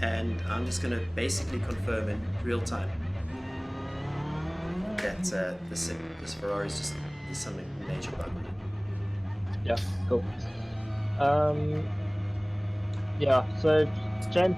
and I'm just going to basically confirm in real time that this Ferrari is just, there's some major bug on it. Yeah, cool. Um, yeah, so James.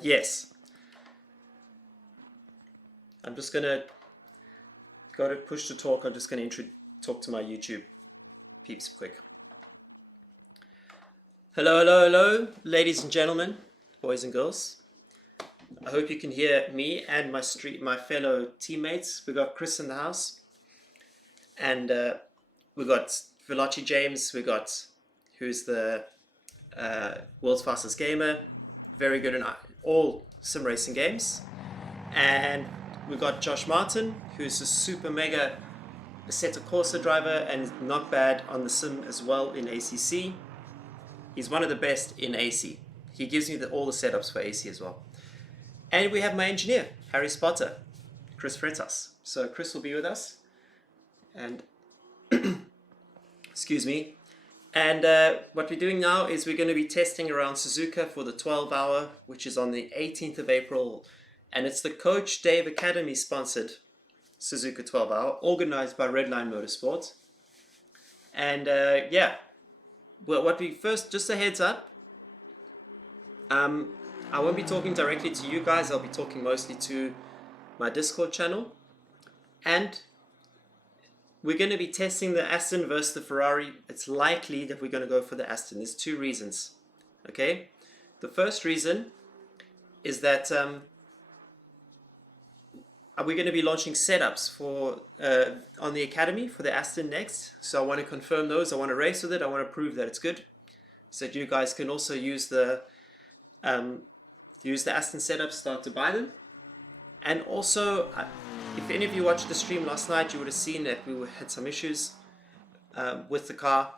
Yes, I'm just going to go to push to talk. I'm just going to talk to my YouTube peeps quick. Hello, hello, hello, ladies and gentlemen, boys and girls. I hope you can hear me and my fellow teammates. We got Chris in the house, and we got Veloce James. We got who's the world's fastest gamer, very good in all sim racing games, and we got Josh Martin, who's a super mega Assetto Corsa driver and not bad on the sim as well in ACC. He's one of the best in AC. He gives me all the setups for AC as well. And we have my engineer, Harry Spotter, Chris Freitas. So Chris will be with us. And, excuse me. And what we're doing now is we're going to be testing around Suzuka for the 12-hour, which is on the 18th of April. And it's the Coach Dave Academy sponsored Suzuka 12-hour, organized by Redline Motorsport. And yeah, well, what we first, just a heads up, I won't be talking directly to you guys. I'll be talking mostly to my Discord channel. And we're going to be testing the Aston versus the Ferrari. It's likely that we're going to go for the Aston. There's two reasons. Okay, the first reason is that we're going to be launching setups for on the Academy for the Aston next. So I want to confirm those. I want to race with it. I want to prove that it's good, so that you guys can also use the Aston setups, start to buy them. And also, if any of you watched the stream last night, you would have seen that we had some issues with the car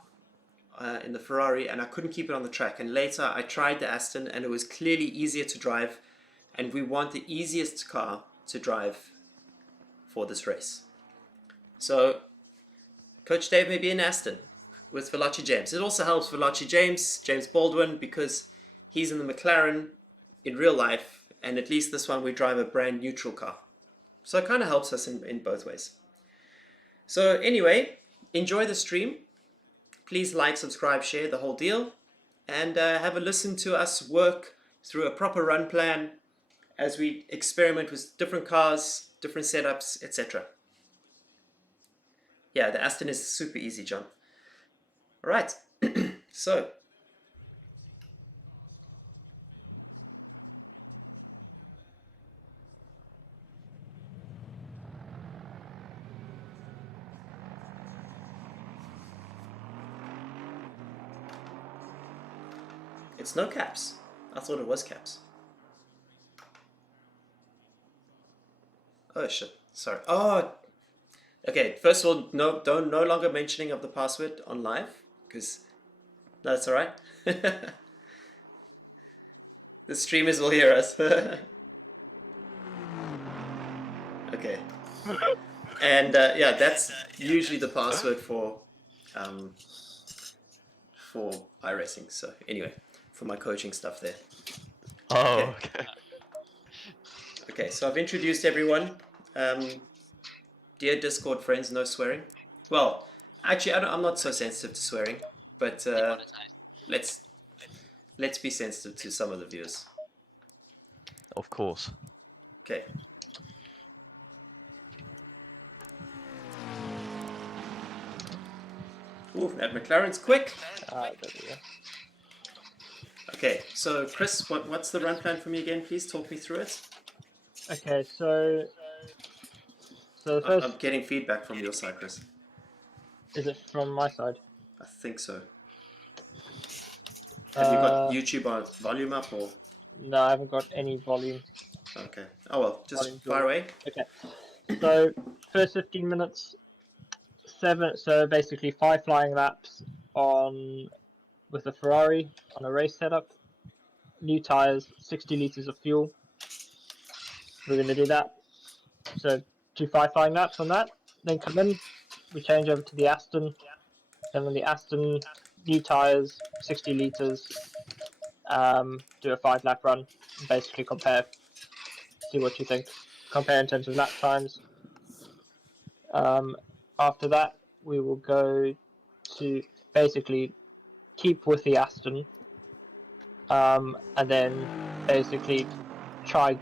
in the Ferrari, and I couldn't keep it on the track. And later I tried the Aston, and it was clearly easier to drive, and we want the easiest car to drive for this race. So Coach Dave may be in Aston with Veloce James. It also helps Veloce James Baldwin, because he's in the McLaren in real life, and at least this one we drive a brand neutral car. So it kind of helps us in both ways. So anyway, enjoy the stream. Please like, subscribe, share, the whole deal, and have a listen to us work through a proper run plan as we experiment with different cars, different setups, etc. Yeah, the Aston is super easy, John. All right, so it's no caps. I thought it was caps. Oh shit, sorry. Oh, okay. First of all, no longer mentioning of the password on live, because that's all right. The streamers will hear us. Okay. And yeah, that's usually the password for iRacing. So anyway, for my coaching stuff there. Oh, okay. Okay, so I've introduced everyone. Dear Discord friends, no swearing. Well, actually, I'm not so sensitive to swearing, but let's be sensitive to some of the viewers. Of course. Okay. Ooh, that McLaren's quick. There we go. Okay, so Chris, what's the run plan for me again? Please talk me through it. Okay, so the first, I'm getting feedback from your side, Chris. is it from my side? I think so. Have you got YouTube on volume up or? No, I haven't got any volume. Okay. Oh well, just Volume fire away. Okay. So first 15 minutes, so basically 5 flying laps with a Ferrari on a race setup. New tires, 60 liters of fuel. We're going to do that. So do 5 flying laps on that. Then come in. We change over to the Aston. Then on the Aston, new tires, 60 liters. Do a 5 lap run. Basically compare. See what you think. Compare in terms of lap times. After that, we will go to basically keep with the Aston, and then basically try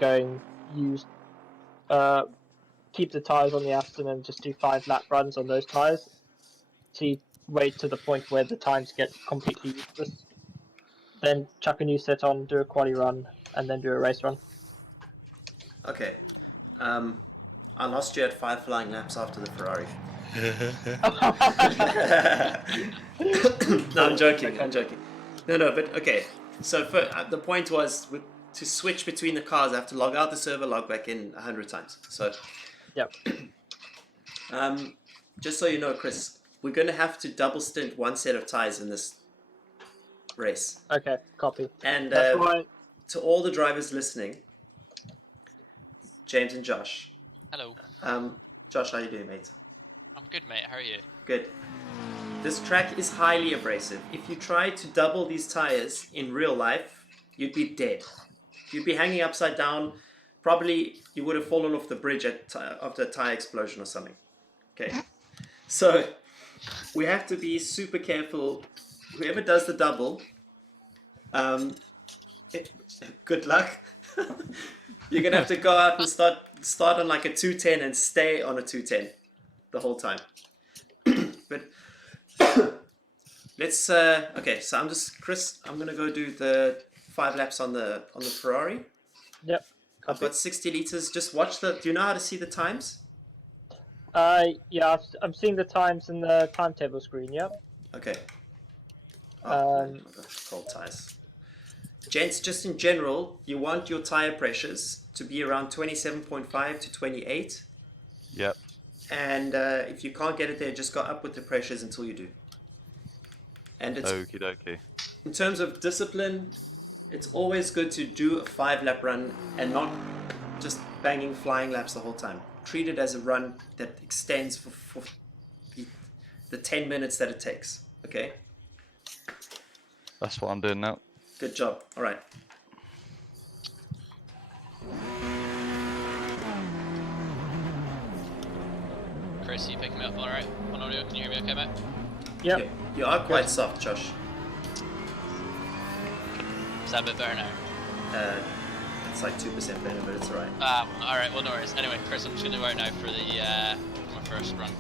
keep the tires on the Aston and just do 5 lap runs on those tires. Wait to the point where the times get completely useless. Then chuck a new set on, do a quali run, and then do a race run. Okay. I lost you at 5 flying laps after the Ferrari. No, I'm joking. I'm joking. No, but okay. So the point was to switch between the cars. I have to log out the server, log back in 100 times. So, Yep. Just so you know, Chris, we're going to have to double stint one set of tires in this race. Okay, copy. And That's why. to all the drivers listening, James and Josh. Hello. Josh, how you doing, mate? I'm good, mate. How are you? Good. This track is highly abrasive. If you try to double these tires in real life, you'd be dead. You'd be hanging upside down. Probably you would have fallen off the bridge after a tire explosion or something. Okay. So we have to be super careful. Whoever does the double, good luck. You're gonna have to go out and start on like a 210 and stay on a 210 the whole time. But let's. Okay, so I'm just Chris. I'm gonna go do the 5 laps on the Ferrari. Yep. I've got 60 liters. Just watch the. Do you know how to see the times? Yeah, I'm seeing the times in the timetable screen. Yep. Okay. Oh man, Um, I've got cold tires. Gents, just in general, you want your tire pressures to be around 27.5 to 28. Yep. And if you can't get it there, just go up with the pressures until you do. And it's Okie dokie. in terms of discipline, it's always good to do a 5-lap run and not just banging flying laps the whole time. Treat it as a run that extends for the 10 minutes that it takes. Okay? That's what I'm doing now. Good job. All right. Chris, you picking me up all right on audio? Can you hear me okay, mate? yep. You are quite soft, Josh. Is that a bit better now? It's like 2% better, but it's all right. All right. Well, no worries. Anyway, Chris, I'm just gonna go out now for the for my first run.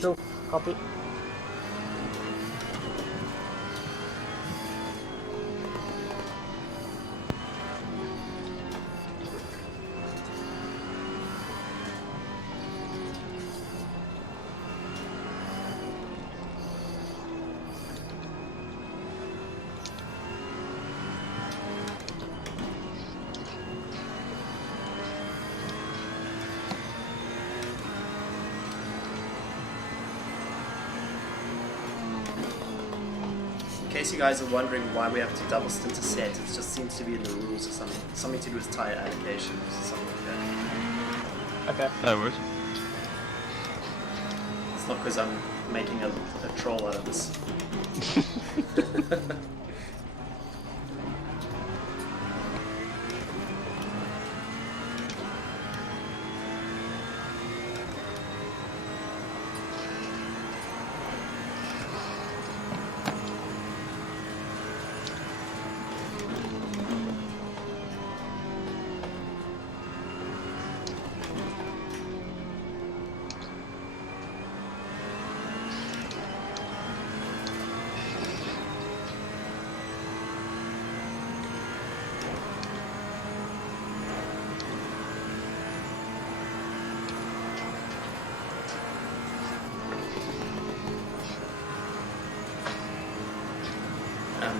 Cool. Copy. In case you guys are wondering why we have to double stint a set, it just seems to be in the rules or something. Something to do with tire allocation or something like that. Okay. No worries. It's not because I'm making a troll out of this.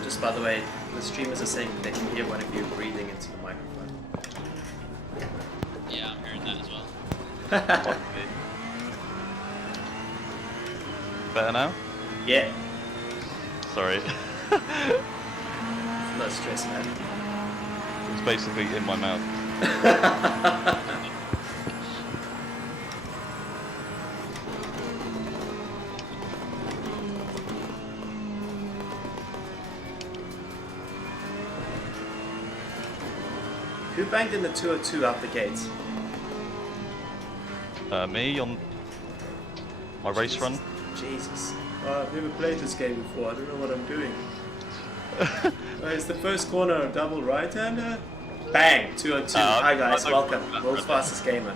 Just by the way, the streamers are saying they can hear one of you breathing into the microphone. Yeah, I'm hearing that as well. Better now? Yeah, Sorry. no stress, man. It's basically in my mouth. Who banged in the 202 out the gates? Me on my race run. Jesus. I've never played this game before. I don't know what I'm doing. It's the first corner, a double right-hander. Bang! 202. Hi guys, welcome. World's fastest gamer.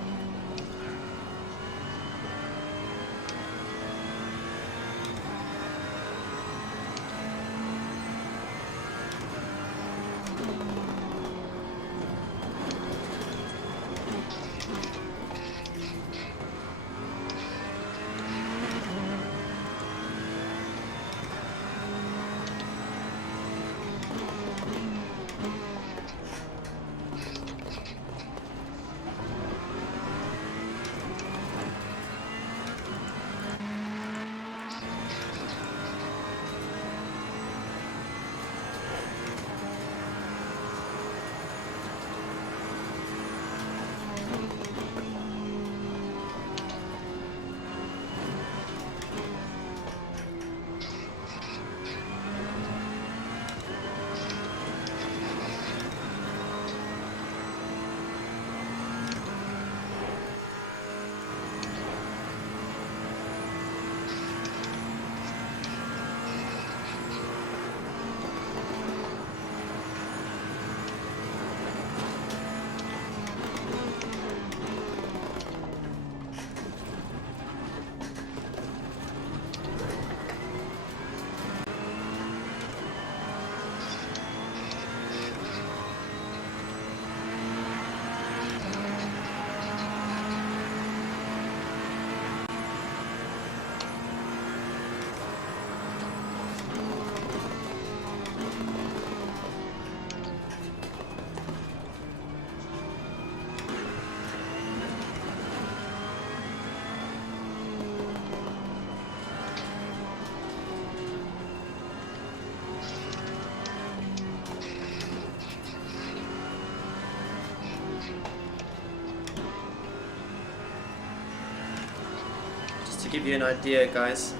to give you an idea, guys,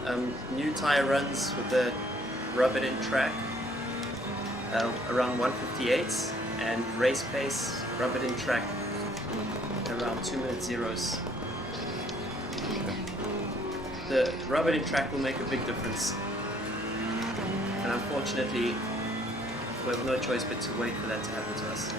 new tire runs with the rub-it-in track around 158, and race pace rub-it-in track around 2-minute zeros. The rub-it-in track will make a big difference, and unfortunately we have no choice but to wait for that to happen to us.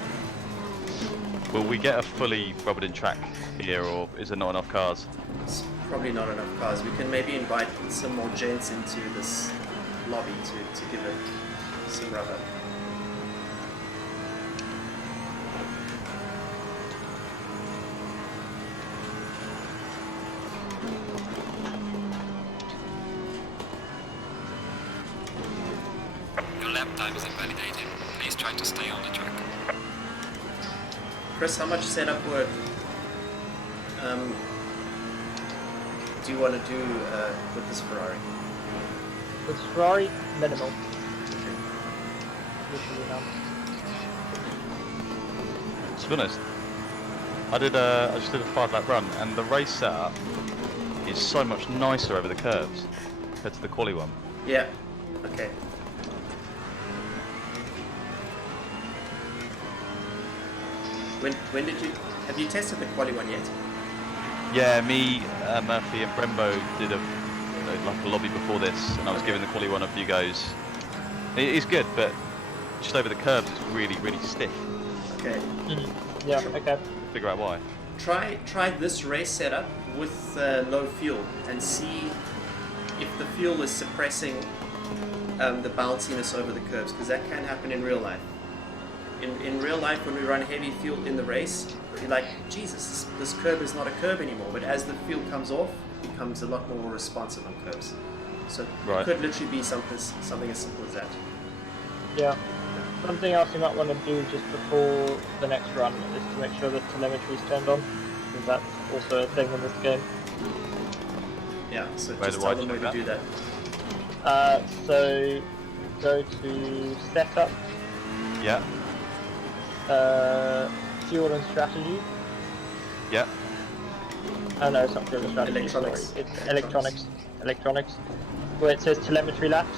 Will we get a fully rubbered-in track here, or is there not enough cars? It's probably not enough cars. We can maybe invite some more gents into this lobby to give it some rubber. Your lap time is invalidated. Please try to stay on the track. Chris, how much setup work do you want to do with this Ferrari? With Ferrari, minimal. Literally none. To be honest, I just did a 5-lap run, and the race setup is so much nicer over the curves compared to the quali one. Yeah. Okay. When did you have you tested the quali one yet? Yeah, me, Murphy, and Brembo did a lobby before this, and I was giving the quali one a few goes. It's good, but just over the curves, it's really, really stiff. Okay. Yeah, okay. Figure out why. Try this race setup with low fuel and see if the fuel is suppressing the bounciness over the curves, because that can happen in real life. In real life, when we run heavy fuel in the race, you're like, Jesus, this curve is not a curve anymore. But as the fuel comes off, it becomes a lot more responsive on curves. So Right. it could literally be something as simple as that. Yeah. Something else you might want to do just before the next run is to make sure the telemetry is turned on, because that's also a thing in this game. Yeah, so Where just do I tell them where check to do that. So go to setup, Yeah, fuel and strategy. yeah. Oh no, it's not fuel and strategy. Electronics. Sorry. It's electronics. Where it says telemetry laps,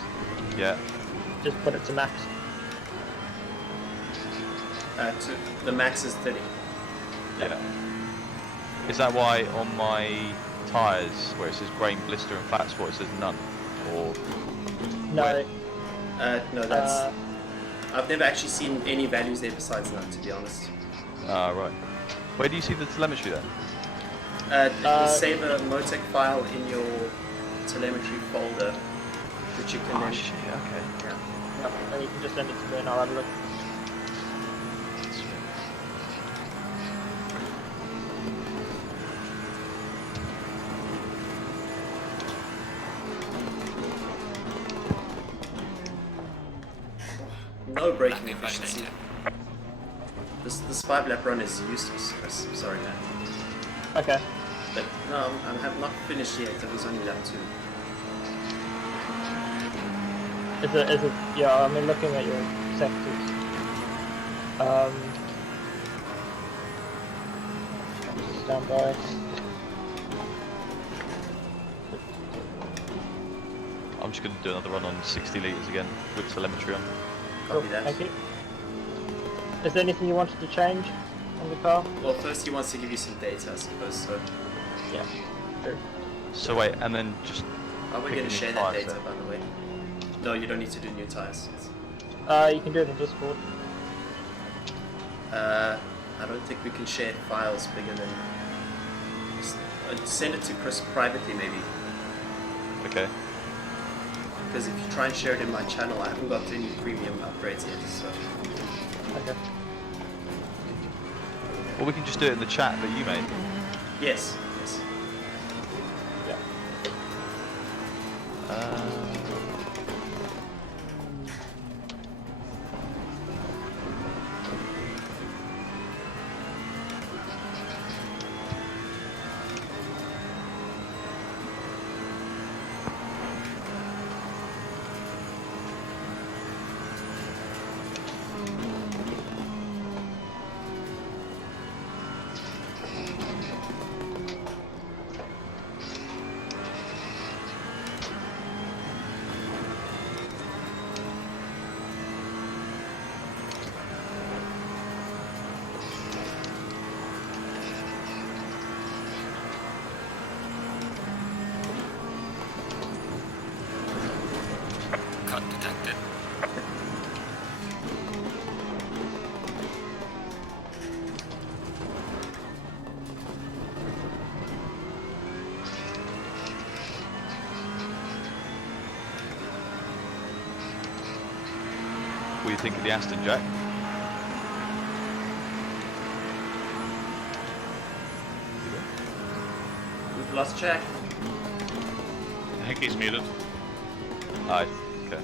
Yeah. just put it to max. The max is 30. Yeah. Is that why on my tyres, where it says grain, blister and flat spot, it says none? Or No. Where? No, that's. I've never actually seen any values there besides none, to be honest. right. Where do you see the telemetry then? It will save a Motec file in your telemetry folder, which you can Oh then. shit, okay. Yeah, and you can just send it to me and I'll have a look. No braking efficiency. This 5-lap run is useless, Chris. I'm sorry, man. Okay. But no, I have not finished yet. It was only lap 2. Is it, yeah, I mean, looking at your sectors. Just stand by. I'm just going to do another run on 60 litres again with telemetry on. Copy Cool, that. thank you. Is there anything you wanted to change on the car? Well, first he wants to give you some data, I suppose. So, Yeah, sure. So wait, and then just are we Pick going a to new share that tyres data, then. by the way? No, you don't need to do new tires. You can do it in Discord. I don't think we can share files bigger than. Send it to Chris privately, maybe. okay. Because if you try and share it in my channel, I haven't got any premium upgrades yet. So, Okay. Or we can just do it in the chat that you made. yes. Yeah. think of the Aston, Jack? We've lost Jack. I think he's muted. Aye, okay.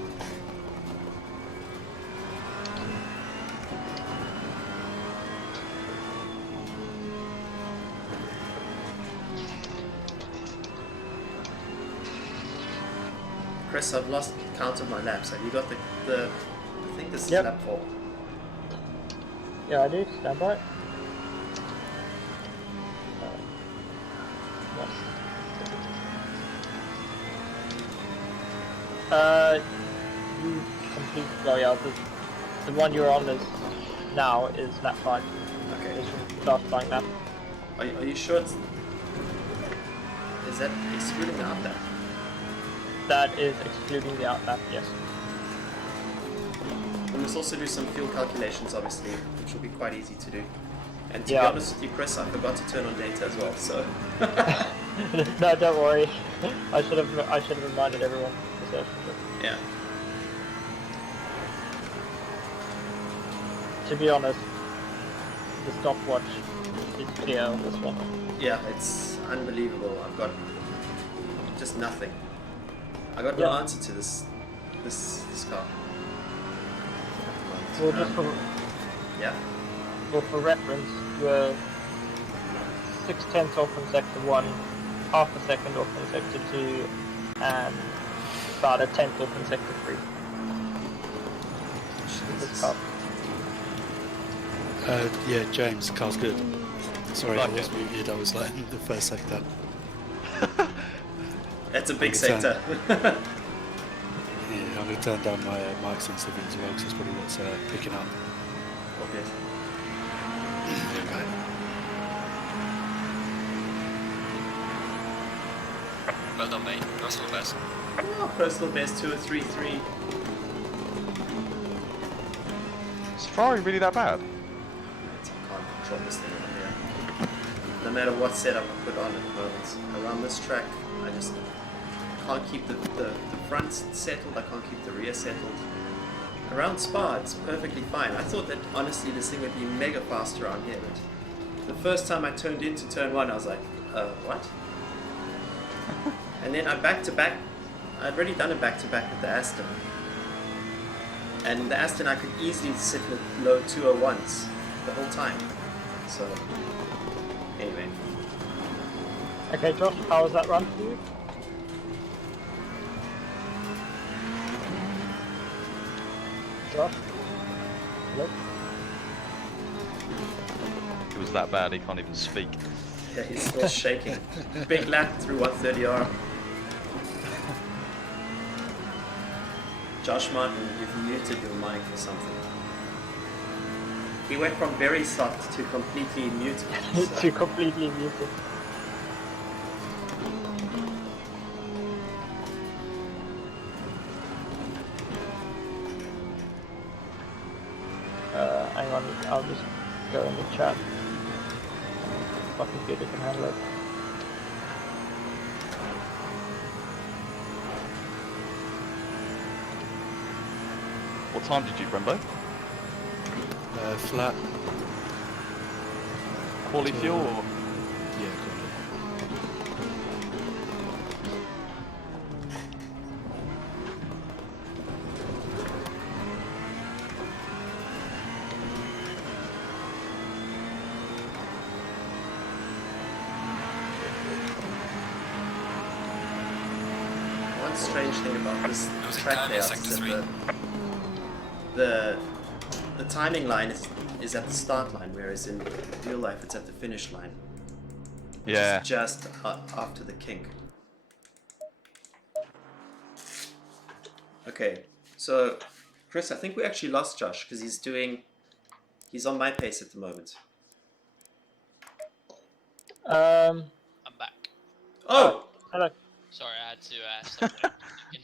Chris, I've lost count of my laps. Have you got the I think this is Yep. lap 4. Yeah, I do. Stand by. You complete. Well, yeah, the one you're on is now is lap 5. Okay. Is your last flying lap. Are you sure it's... Is that excluding the out lap? That is excluding the out lap. Yes. We must also do some fuel calculations, obviously, which will be quite easy to do. And to be Yeah. honest with you, Chris, I forgot to turn on data as well, so... No, don't worry. I should have reminded everyone. Yeah. To be honest, the stopwatch is clear on this one. Yeah, it's unbelievable. I've got just nothing. I got no Yeah. answer to this car. Well, just for Yeah. for reference, we're 0.6 off from sector 1, half a second off from sector 2, and about a tenth off from sector 3. This Jesus. car. Yeah, James, car's good. Sorry, Like I was it. muted. I was like in the first sector. That's a big Good sector. Yeah, I'm going to turn down my mic sensitivity as well, because that's probably what's picking up. Okay. Okay. Well done, mate. Personal best. Oh, personal best 2:33. Is Ferrari really that bad? I can't control this thing over here. No matter what setup I put on at the moment, around this track, I just can't keep the front settled, I can't keep the rear settled. Around Spa, it's perfectly fine. I thought that honestly this thing would be mega fast around here, but the first time I turned into turn 1, I was like, what? And then I back-to-back, I'd already done a back-to-back with the Aston. And the Aston I could easily sit with low 201s the whole time. So, anyway. Okay, Josh, how was that run for you? Josh? Hello? It was that bad he can't even speak. Yeah, he's still shaking. Big lap through 130R. Josh Martin, you've muted your mic or something. He went from very soft to completely muted. To completely muted. Hang on, I'll just go in the chat. My computer can handle it. What time did you, Brembo? Flat. Quali fuel or? Yeah, got One strange thing about this was track entirely layout sector is three. that the timing line is at the start line, whereas in real life it's at the finish line. Yeah. It's just after the kink. Okay, so Chris, I think we actually lost Josh because he's on my pace at the moment. Um, I'm back. Oh, hello. Sorry, I had to stop working.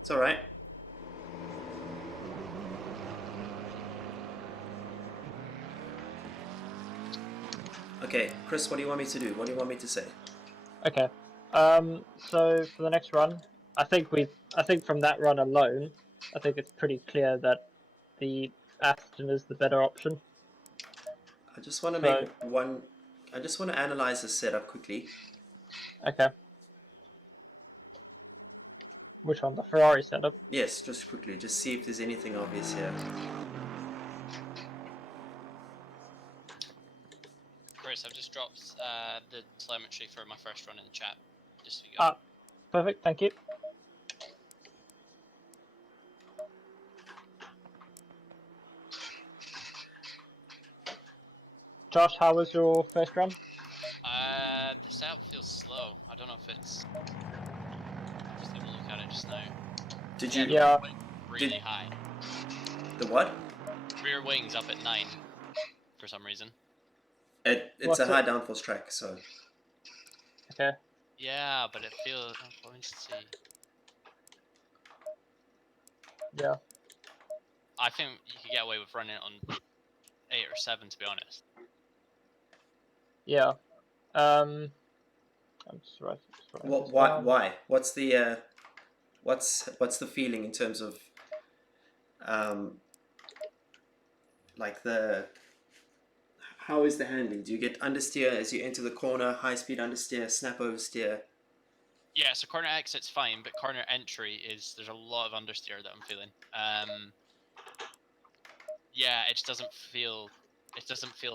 it's all right. Okay, Chris, what do you want me to do? What do you want me to say? Okay. So for the next run, I think from that run alone, I think it's pretty clear that the Aston is the better option. I just want to So- make one. I just want to analyze the setup quickly. Okay. Which one? The Ferrari setup? Yes, just quickly, just see if there's anything obvious here. Chris, I've just dropped the telemetry for my first run in the chat. Just so you go. Ah, perfect, thank you. Josh, how was your first run? The setup feels slow. I don't know if it's. Just having a look at it just now. Did you? Yeah. Really high. The what? Rear wings up at 9 for some reason. It's What's a high it? downforce track, so Okay. Yeah, but it feels. Let me see. Yeah. I think you could get away with running it on 8 or 7, to be honest. Yeah. I'm just writing well, this why? down. Why? What's the what's the feeling in terms of like the how is the handling? Do you get understeer as you enter the corner, high speed understeer, snap oversteer? Yeah, so corner exit's fine, but corner entry there's a lot of understeer that I'm feeling. Yeah, it just doesn't feel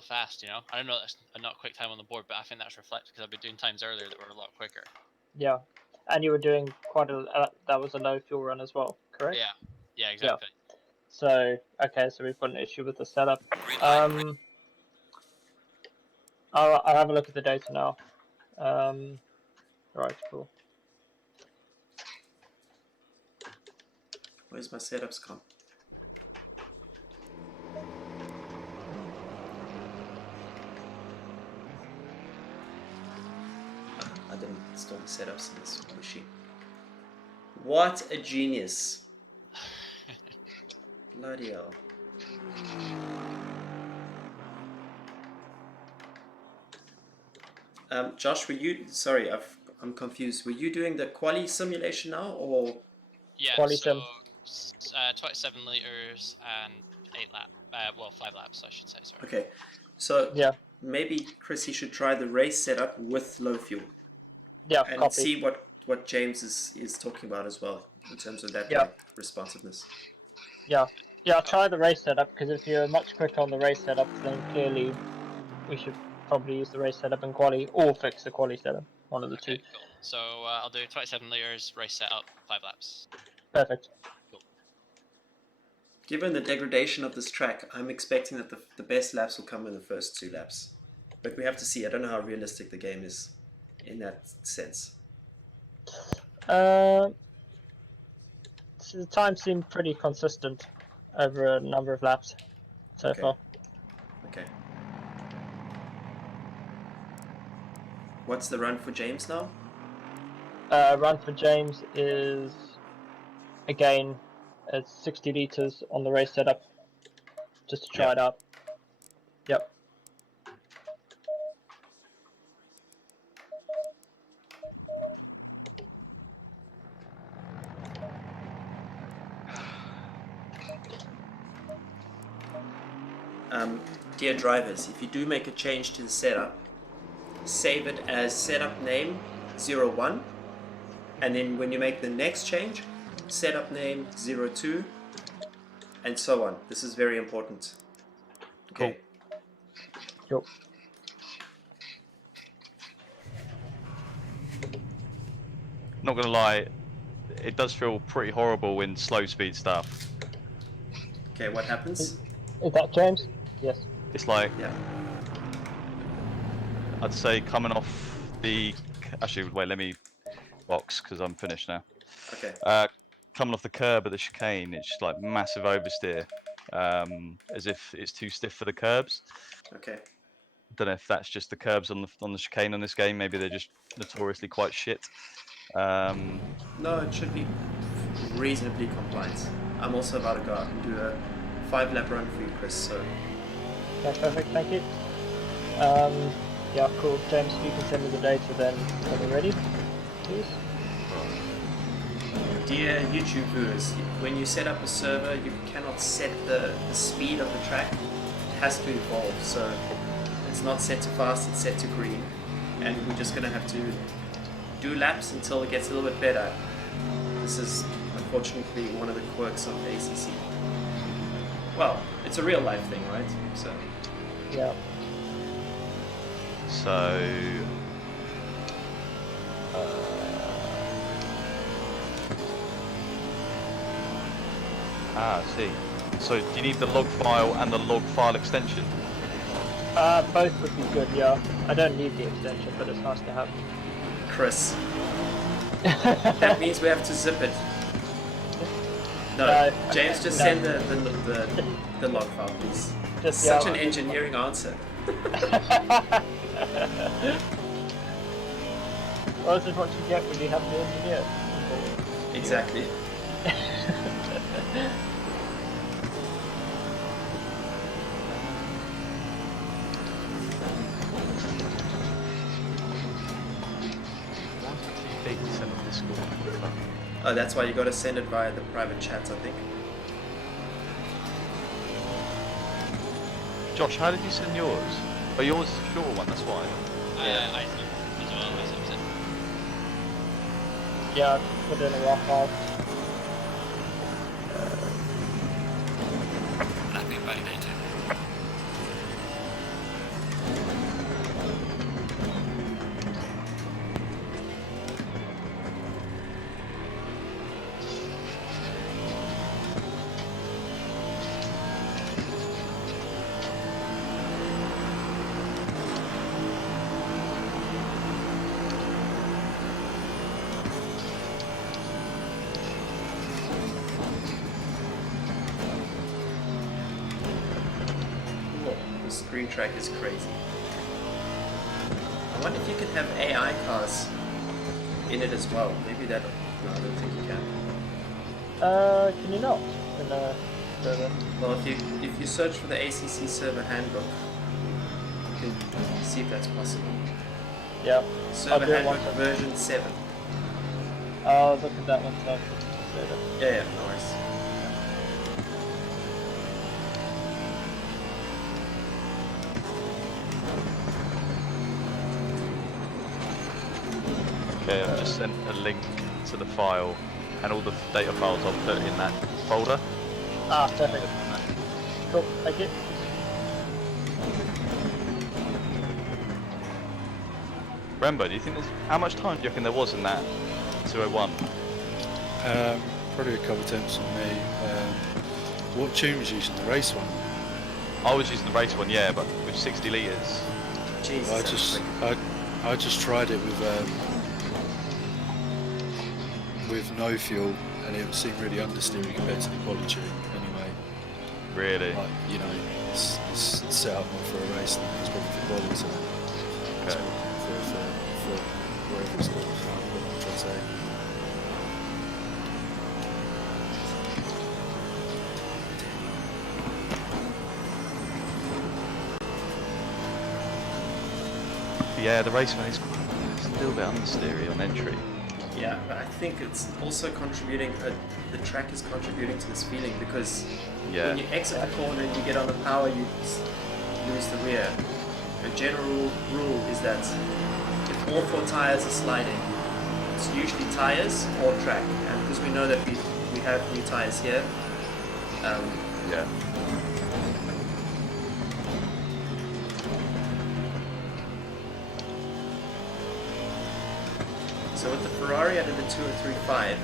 fast, you know. I don't know that's not a quick time on the board, but I think that's reflected because I've been doing times earlier that were a lot quicker. Yeah. And you were doing quite a that was a low fuel run as well, correct? Yeah, exactly. So okay, so we've got an issue with the setup. Green line. I'll have a look at the data now. Right, cool. Where's my setups comp? I didn't install the setups in this machine. What a genius! Bloody hell. Josh, were you? Sorry, I'm confused. Were you doing the quali simulation now, or? Yeah, Quali so sim. 27 liters and 8 lap. Well, 5 laps, I should say. Sorry. Okay, so Yeah. maybe Chris, you should try the race setup with low fuel Yeah, and copy. see what James is talking about as well in terms of that Yeah. like responsiveness. Yeah. Yeah, try the race setup because if you're much quicker on the race setup, then clearly we should probably use the race setup in quali or fix the quali setup. One of the two. Okay, cool. So I'll do 27 liters, race setup, 5 laps. Perfect. Given the degradation of this track, I'm expecting that the best laps will come in the first 2 laps. But we have to see. I don't know how realistic the game is in that sense. So the time seemed pretty consistent over a number of laps so Okay. far. Okay. What's the run for James now? Run for James is again it's 60 liters on the race setup, just to try it out. Yep. Dear drivers, if you do make a change to the setup, save it as setup name 01, and then when you make the next change, setup name 02, and so on. This is very important. Okay. Cool. Not gonna lie, it does feel pretty horrible in slow speed stuff. Okay, what happens? Is that James? Yes. It's like, Yeah. I'd say coming off the, actually wait, let me box because I'm finished now. Okay. Coming off the curb at the chicane, it's just like massive oversteer, as if it's too stiff for the curbs. Okay. Don't know if that's just the curbs on the chicane on this game. Maybe they're just notoriously quite shit. No, it should be reasonably compliant. I'm also about to go out and do a 5-lap run for you, Chris. So Okay, perfect. Thank you. Yeah, cool. James, if you can send me the data then when you're ready, please. dear YouTube viewers, when you set up a server, you cannot set the speed of the track. It has to evolve, so it's not set to fast, it's set to green. And we're just going to have to do laps until it gets a little bit better. This is unfortunately one of the quirks of the ACC. Well, it's a real life thing, right? So Yeah. So, I see. So, do you need the log file and the log file extension? Both would be good, yeah. I don't need the extension, but it's nice to have. Chris, that means we have to zip it. No, No, James, just no. send the log file, please. Just, Such an engineering answer. Well, this is what you get when you have the engineer. Exactly. Oh, that's why you got to send it via the private chats, I think. Josh, how did you send yours? Oh, yours is a short one, that's why. I think as well. I think Yeah, put in a raw file. Lapping validated. Whoa, this green track is crazy. I wonder if you can have AI cars in it as well. Maybe that. No, I don't think you can. Can you not? In the server? Well, if you search for the ACC server handbook, you can see if that's possible. Yeah. Server do it handbook once. version 7. I'll look at that one first. Yeah, no worries. Okay, I've just sent a link to the file, and all the data files I'll put in that folder. Ah, perfect. Cool, thank you. Remember, do you think there's how much time do you reckon there was in that 201? Probably a couple of attempts on me. What tune was you using? The race one? I was using the race one, yeah, but with 60 litres. Jesus. I that's just quick. I just tried it with no fuel, and it seemed really understeery compared to the quality tune. Anyway, Really? like, you know, it's set up more for a race than it's probably for quality. So Okay. for wherever it's going, what I'm trying to say. Yeah, the race one is still a bit understeery on entry. Yeah, but I think it's also contributing. The track is contributing to this feeling because Yeah. when you exit the corner and you get on the power, you lose the rear. A general rule is that if all 4 tires are sliding, it's usually tires or track. And because we know that we have new tires here, Yeah. so with the Ferrari I did a 2035,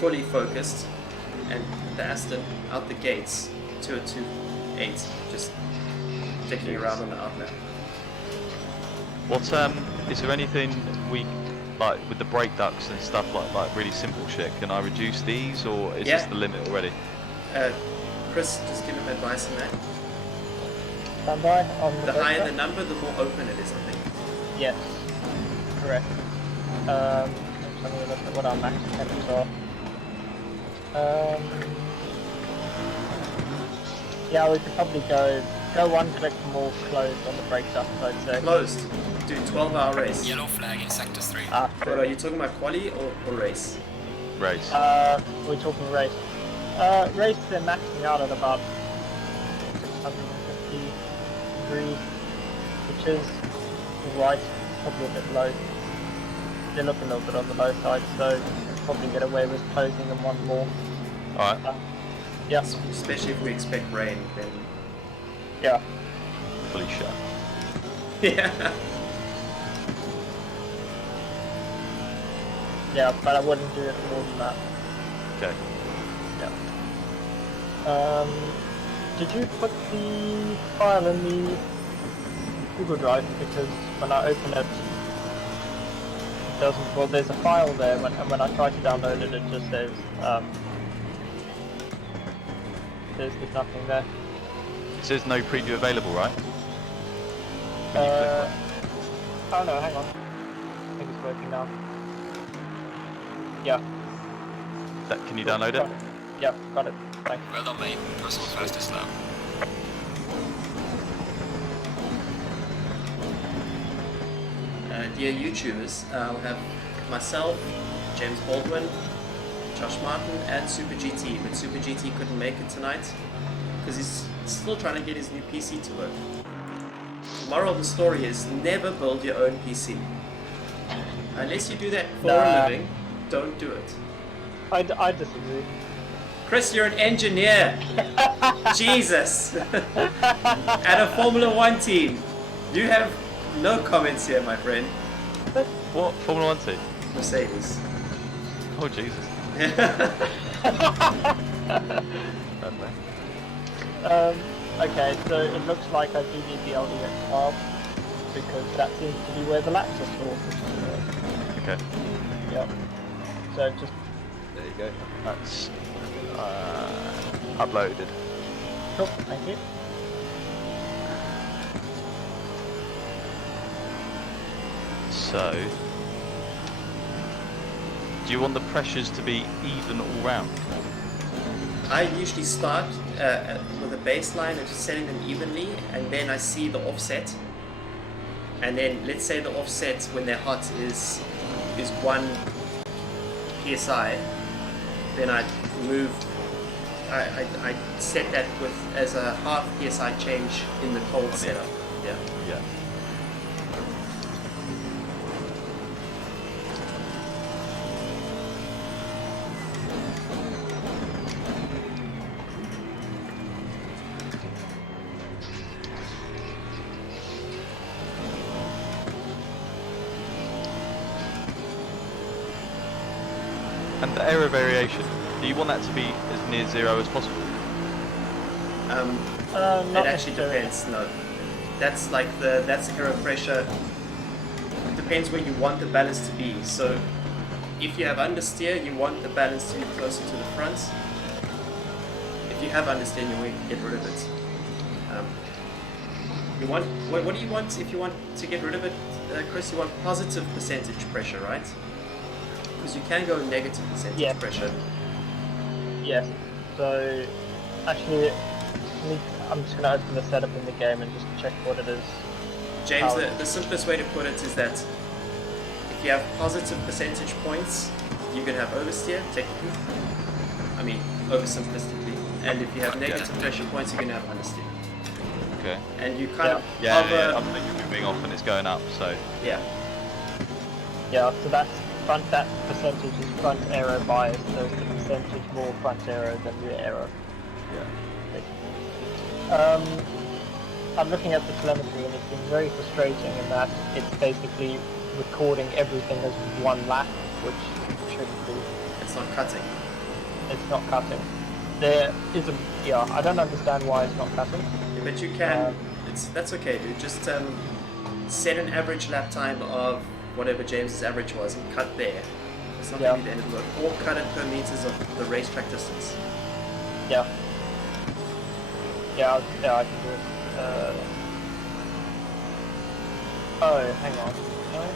fully focused, and the Aston out the gates 2028, just flicking around on the outlet. What is there anything we like with the brake ducts and stuff like really simple shit? Can I reduce these, or is Yeah. this the limit already? Chris, just give him advice on that. Stand by on the The higher breaker. the number, the more open it is, I think. Yes, correct. I'm having a look at what our max temps are. Yeah, we could probably go one click more closed on the brake duct, I'd say. Closed. Do 12-hour race. Yellow flag in sector 3. Ah, What are you talking about, quali or race? Race. We're talking race. Race, they're maxing out at about 650 degrees, which is right, probably a bit low. They look a little bit on the low side, so probably get away with closing them one more. Alright. Yeah, Especially if we expect rain, then yeah. Fully shut. yeah. Yeah, but I wouldn't do it more than that. Okay. Yeah. Did you put the file in the Google Drive? Because when I open it, it doesn't. Well, there's a file there, and when I try to download it, it just says there's nothing there. It says no preview available, right? When you click Oh no, hang on. I think it's working now. Yeah. that, can you download it? Got it. Yeah, got it. Thanks. Well done, mate. Personal fastest lap. Dear YouTubers, I'll have myself, James Baldwin, Josh Martin, and Super GT. But Super GT couldn't make it tonight because he's still trying to get his new PC to work. The moral of the story is never build your own PC. Unless you do that for a living, don't do it. I disagree. Chris, you're an engineer. Jesus. At a Formula One team. You have no comments here, my friend. What? Formula 1 team? Mercedes. Oh, Jesus. Okay, so it looks like I do need the LDX file because that seems to be where the laps are stored. Okay. Yeah. So just There you go. That's uploaded. cool, thank you. So, do you want the pressures to be even all round? I usually start with a baseline and just setting them evenly, and then I see the offset. And then let's say the offset when they're hot is 1 psi. Then I move. I set that with as a half psi change in the cold setup. Yeah. Yeah. And the error variation, do you want that to be as near zero as possible? It Not actually necessarily. depends. No, that's like that's error pressure. It depends where you want the balance to be. So if you have understeer, you want the balance to be closer to the front. If you have understeer, you want to get rid of it. You want what do you want if you want to get rid of it, Chris? You want positive percentage pressure, right? Because you can go negative percentage Yeah. pressure. Yes. So actually, I'm just gonna open the setup in the game and just check what it is. James, How- the simplest way to put it is that if you have positive percentage points, you can have oversteer, technically. I mean, oversimplistically. And if you have negative pressure points, you can have understeer. Okay. And you kind of Yeah, hover. yeah, I'm thinking moving off and it's going up, so. Yeah. Yeah. So that's front. That percentage is front arrow bias. So it's the percentage more front arrow than rear arrow. Yeah. I'm looking at the telemetry and it's been very frustrating in that it's basically recording everything as one lap, which shouldn't be. It's not cutting. It's not cutting. There is a I don't understand why it's not cutting. Yeah, but you can. That's okay, dude. Just set an average lap time of whatever James's average was and cut there. It's not going to be the end of the world. Or cut it per meters of the racetrack distance. Yeah. Yeah, I can do it. Oh, hang on. No?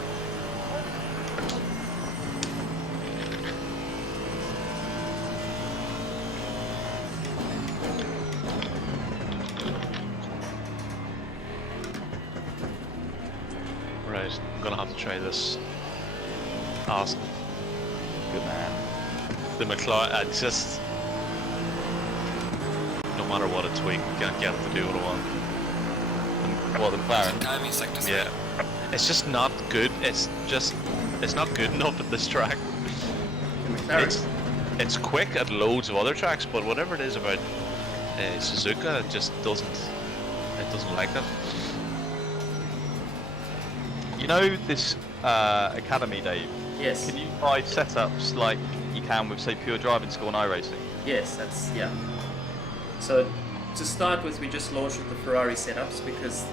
Right, I'm gonna have to try this. Awesome. Good man. the McLaren, just no matter what I tweak, I can't get it to do what I want. What, the McLaren? Timing sector 3. Yeah, it's just not good. It's not good enough at this track. The McLaren. It's quick at loads of other tracks, but whatever it is about Suzuka, it just doesn't like it. You know this Academy, Dave? Yes. Can you buy setups like you can with, say, Pure Driving School and iRacing? Yes, that's, yeah. So, to start with, we just launched with the Ferrari setups because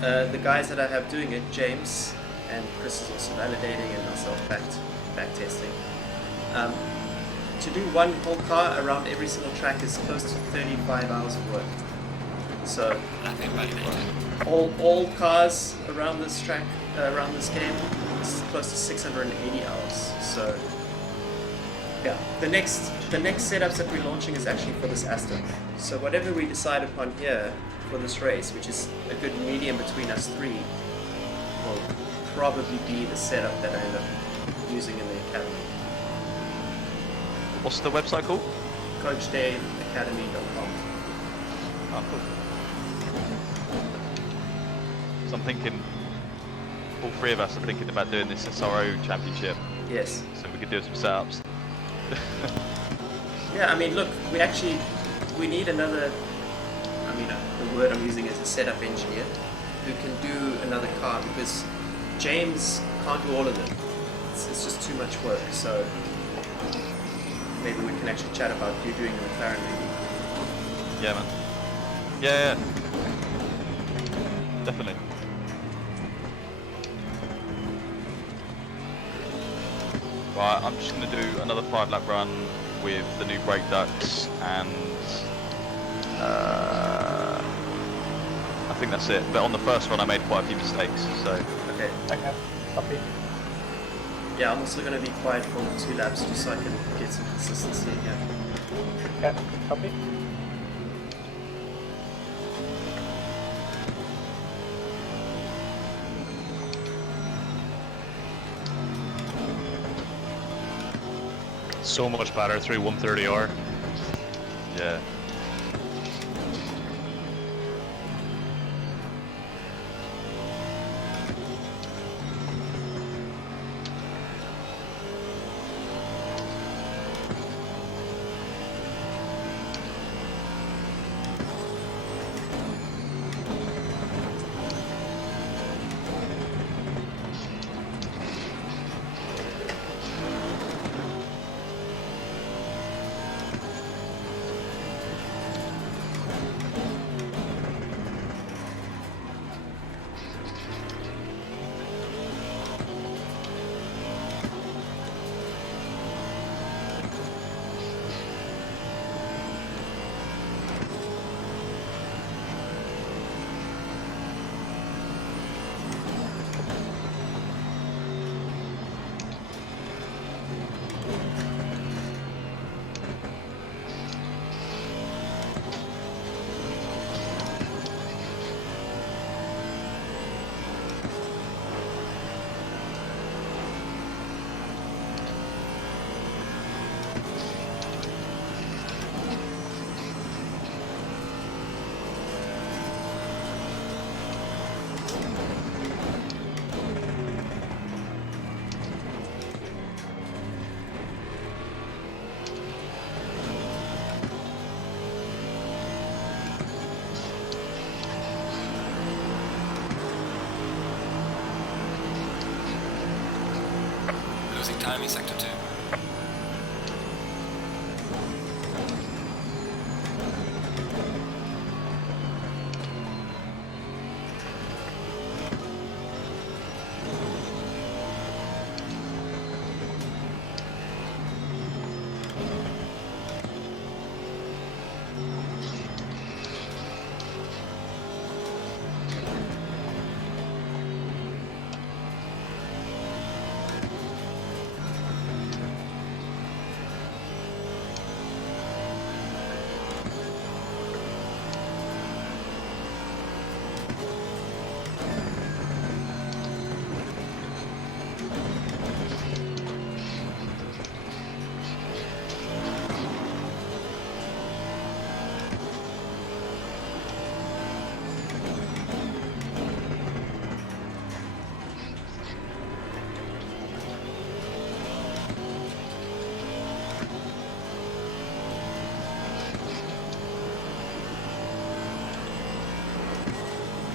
the guys that I have doing it, James and Chris is also validating and myself back testing. To do one whole car around every single track is close to 35 hours of work. So, Nothing validated. all cars around this track, around this game, is close to 680 hours. So, yeah, the next setups that we're launching is actually for this Aston. So whatever we decide upon here for this race, which is a good medium between us three, will probably be the setup that I end up using in the academy. What's the website called? CoachDaveAcademy.com. Oh, cool. So I'm thinking, all three of us are thinking about doing this SRO championship, Yes. so we could do some setups. Yeah, I mean, look, we need another, I mean, the word I'm using is a setup engineer who can do another car because James can't do all of them. It's just too much work, so maybe we can actually chat about you doing the McLaren maybe. Yeah, man. Yeah. Definitely. Right, I'm just going to do another 5-lap run with the new brake ducts and I think that's it. But on the first run I made quite a few mistakes, so... Okay. Okay, copy. Yeah, I'm also going to be quiet for 2 laps just so I can get some consistency here. Okay, copy. So much better through 130R. Yeah. Losing timing sector 2.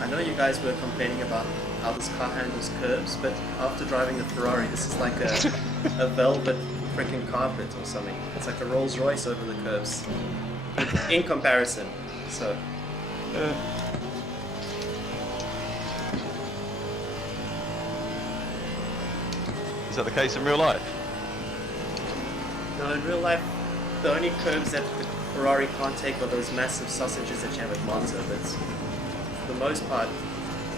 know you guys were complaining about how this car handles curves, but after driving the Ferrari, this is like a velvet freaking carpet or something. It's like a Rolls Royce over the curves, in comparison. So. Is that the case in real life? No, in real life, the only curves that the Ferrari can't take are those massive sausages that you have at Monza, but for the most part,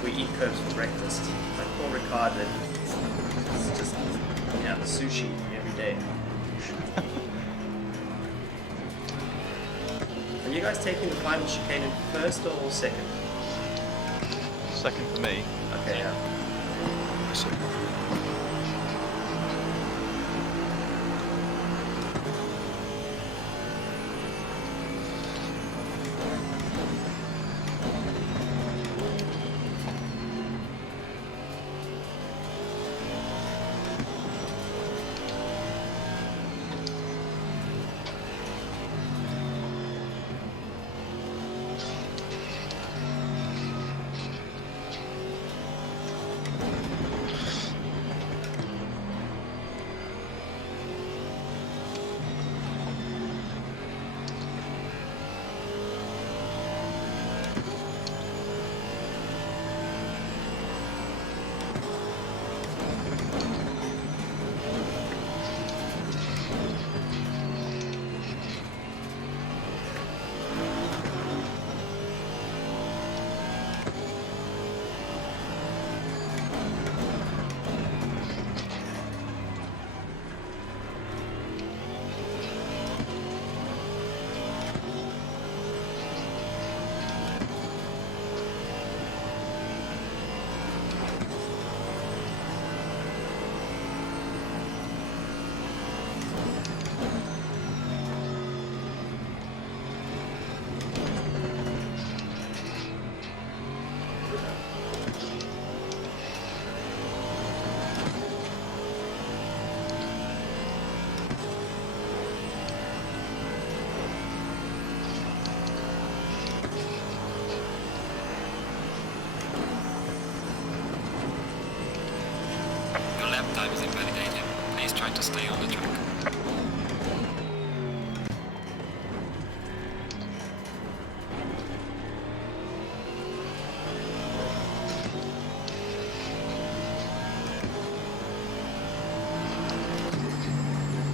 we eat curves for breakfast. Like Paul Ricard, it's just, yeah, sushi every day. Are you guys taking the final chicane in first or second? Second for me. Okay, yeah. Your lap time is invalidated. Please try to stay on the track.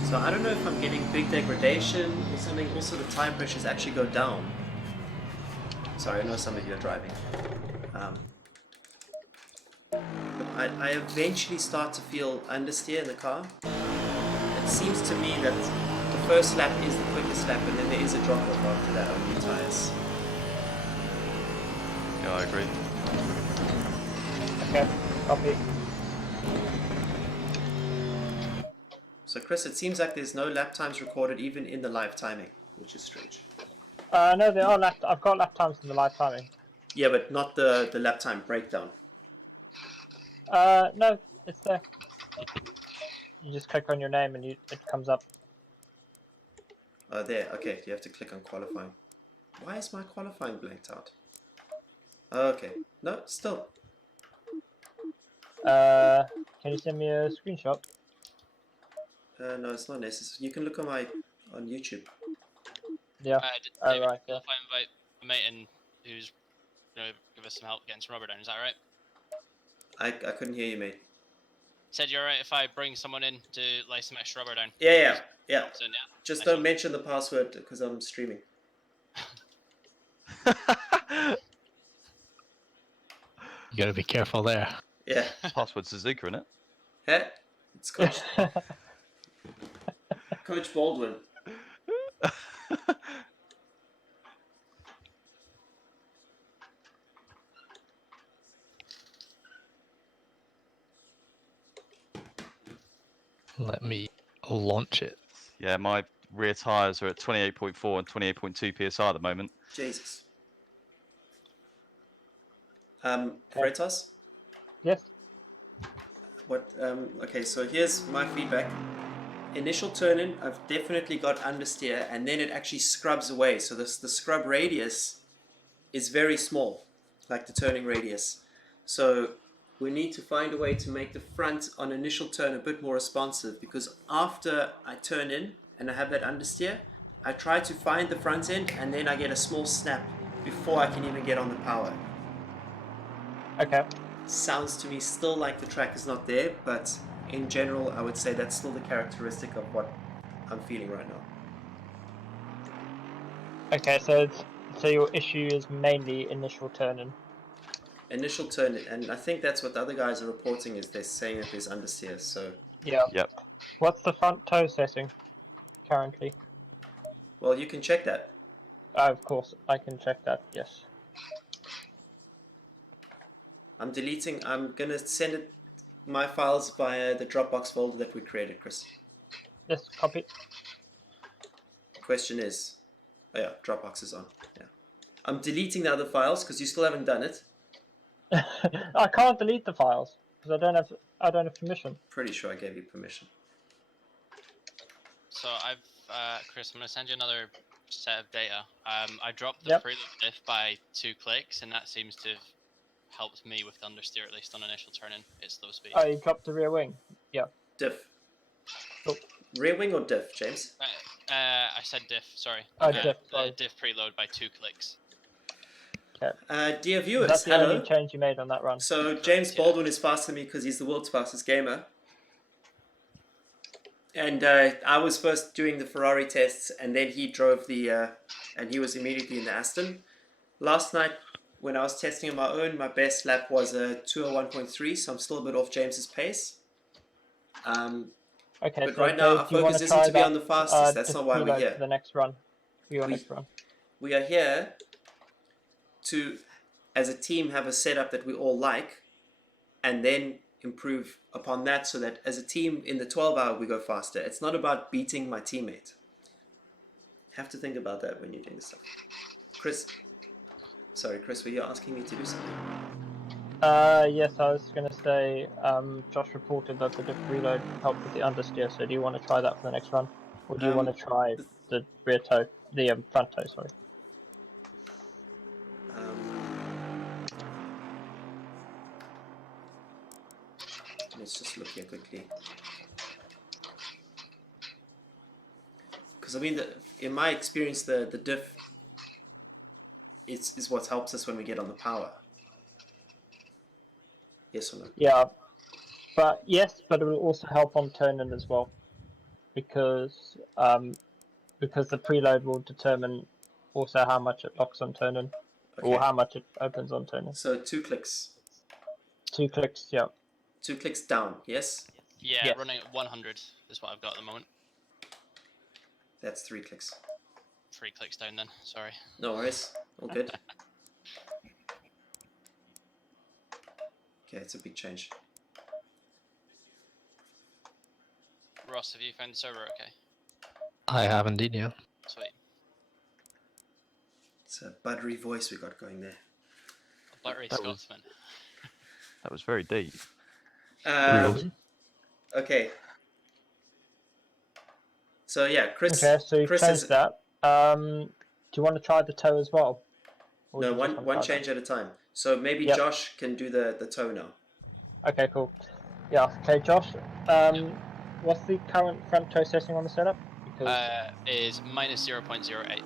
So I don't know if I'm getting big degradation or something. Also, the tire pressures actually go down. Sorry, I know some of you are driving. But I eventually start to feel understeer in the car. It seems to me that the first lap is the quickest lap, and then there is a drop off after that on new tires. Yeah, I agree. Okay, copy. So Chris, it seems like there's no lap times recorded even in the live timing, which is strange. No, there are lap. I've got lap times in the live timing. Yeah, but not the lap time breakdown. No, it's there. You just click on your name and it comes up. Oh, there. Okay, you have to click on qualifying. Why is my qualifying blanked out? Okay. No, still. Can you send me a screenshot? No, it's not necessary. You can look on YouTube. Yeah. David, Right. if Yeah. I invite a mate in who's going to give us some help getting some rubber down, is that right? I couldn't hear you, mate. Said you're right if I bring someone in to lay some extra rubber down. Yeah. So, yeah. Just Nice don't one. mention the password because I'm streaming. You gotta be careful there. Yeah. Password Suzuka, isn't it? Hey, it's Coach Baldwin. Let me launch it. Yeah, my rear tyres are at 28.4 and 28.2 psi at the moment. Jesus. Freitas? Yes. What? Okay, so here's my feedback. Initial turn-in, I've definitely got understeer, and then it actually scrubs away. So the scrub radius is very small. like the turning radius. So we need to find a way to make the front on initial turn a bit more responsive, because after I turn in and I have that understeer, I try to find the front end and then I get a small snap before I can even get on the power. Okay. Sounds to me still like the track is not there, but in general I would say that's still the characteristic of what I'm feeling right now. Okay, so your issue is mainly initial turning. Initial turn, and I think that's what the other guys are reporting, is they're saying that there's understeer. So Yeah. Yep. What's the front toe setting currently? well, you can check that. Of course, I can check that. Yes. I'm gonna send it my files via the Dropbox folder that we created, Chris. Yes. Copy. Question is, oh yeah, Dropbox is on. Yeah, I'm deleting the other files because you still haven't done it. I can't delete the files because I don't have permission. Pretty sure I gave you permission. So Chris, I'm gonna send you another set of data. I dropped the Yep. preload diff by 2 clicks, and that seems to have helped me with the understeer, at least on initial turn-in. It's low speed. Oh, you dropped the rear wing. Yeah. Diff. Cool. Rear wing or diff, James? I said diff. Sorry. Diff. Sorry. Diff preload by 2 clicks. Dear viewers, That's the hello. only change you made on that run. So James Baldwin is faster than me because he's the world's fastest gamer. And I was first doing the Ferrari tests, and then he drove and he was immediately in the Aston. Last night, when I was testing on my own, my best lap was a 201.3, so I'm still a bit off James's pace. Okay. But so right now, our do you wanna focus isn't try to be on the fastest. That's just not why we're preload here. for the next run. Next run. We are here to, as a team, have a setup that we all like, and then improve upon that so that as a team in the 12 hour we go faster. It's not about beating my teammate. Have to think about that when you're doing this stuff. Chris, were you asking me to do something? Yes, I was going to say, Josh reported that the diff reload helped with the understeer, so do you want to try that for the next run? Or do you want to try the rear toe, the front toe, sorry? Let's just look here quickly. Because I mean, in my experience, the diff is what helps us when we get on the power. Yes or no? Yeah, but it will also help on turn-in as well, because the preload will determine also how much it locks on turn-in, or how much it opens on turn-in. So 2 clicks. 2 clicks, yeah. 2 clicks down, yes? Yeah, Yes. running at 100 is what I've got at the moment. That's 3 clicks. 3 clicks down then, sorry. No worries, all good. Okay, it's a big change. Ross, have you found the server okay? I have indeed, yeah. Sweet. It's a buttery voice we got going there. A buttery That was- Scotsman. That was very deep. Okay. So yeah, Chris. Okay, so you've Chris changed is, that. Do you want to try the toe as well? Or no, do you just one wanna try change at a time. So maybe Yep. Josh can do the toe now. that? Okay, cool. Yeah, okay, Josh. What's the current front toe setting on the setup? Because Is minus 0.08.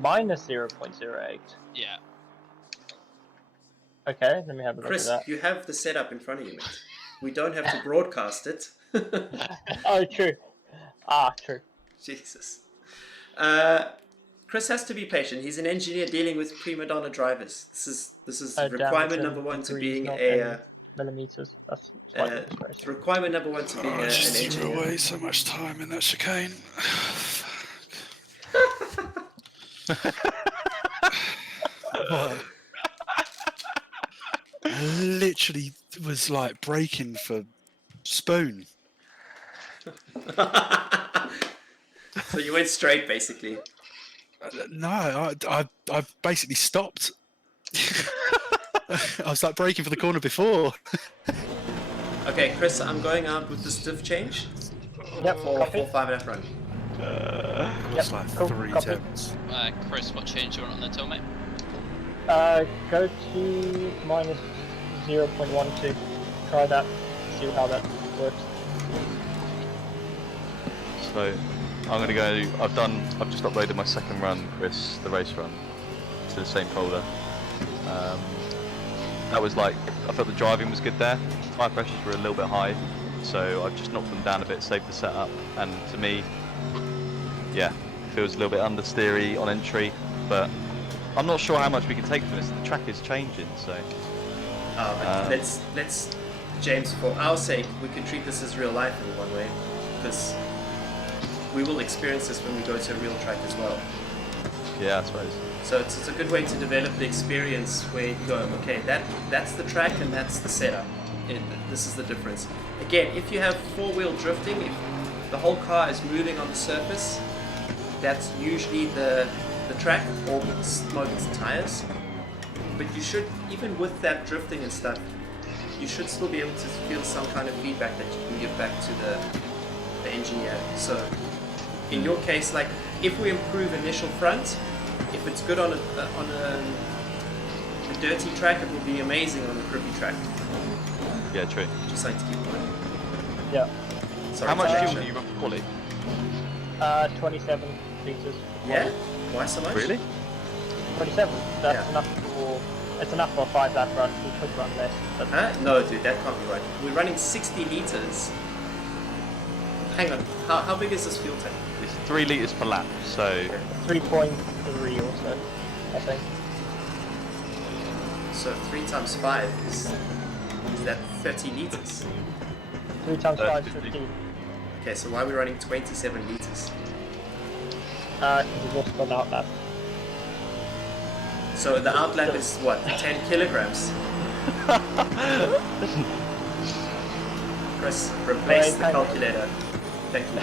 minus 0.08. Yeah. Okay, let me have a look Chris, at that. you have the setup in front of you, mate. We don't have to broadcast it. Oh, true. Ah, true. Jesus. Chris has to be patient. He's an engineer dealing with prima donna drivers. This is Damn, requirement it's in number 1 to degrees, being not a in millimeters. That's slightly disgraceful. requirement number 1 to being I an just threw engineer. away so much time in that chicane. What? I literally was like braking for spoon. So you went straight, basically. No, I basically stopped. I was like braking for the corner before. Okay, Chris, I'm going out with this diff change Yep, for copy. 5.5 run. It was like cool, 3 copy. attempts. Chris, what change do you want on the toe, mate? Go to minus 0.12. Try that. See how that works. So I'm gonna go. I've just uploaded my second run, Chris, the race run, to the same folder. That was like, I felt the driving was good there. Tyre pressures were a little bit high, so I've just knocked them down a bit, saved the setup, and to me, yeah, feels a little bit understeery on entry, but I'm not sure how much we can take from this. The track is changing, so. Let's, James, for our sake, we can treat this as real life in one way, because we will experience this when we go to a real track as well. Yeah, I suppose. So it's a good way to develop the experience where you go, okay, that's the track and that's the setup. This is the difference. Again, if you have four-wheel drifting, if the whole car is moving on the surface, that's usually the track or smoked tires. But you should, even with that drifting and stuff, you should still be able to feel some kind of feedback that you can give back to the engineer. So in your case, like if we improve initial front, if it's good on a dirty track, it will be amazing on a grippy track. Yeah, true. Just like to keep in mind. Yeah. Sorry, How much Tasha. fuel do you run for quali? 27 liters. Yeah? Why so much? Really? 27. That's Yeah. enough for. It's enough for a 5-lap run. We could run less. But Huh? No, dude, that can't be right. We're running 60 liters. Hang on. How big is this fuel tank? It's 3 litres per lap, so 3.3 or so, I think. So 3 times 5 is that 30 liters? 3 times 5 is 50. 15. Okay, so why are we running 27 liters? Because we've also got an outlap. So the outlap is what? 10 kilograms? Chris, replace the calculator. Thank you.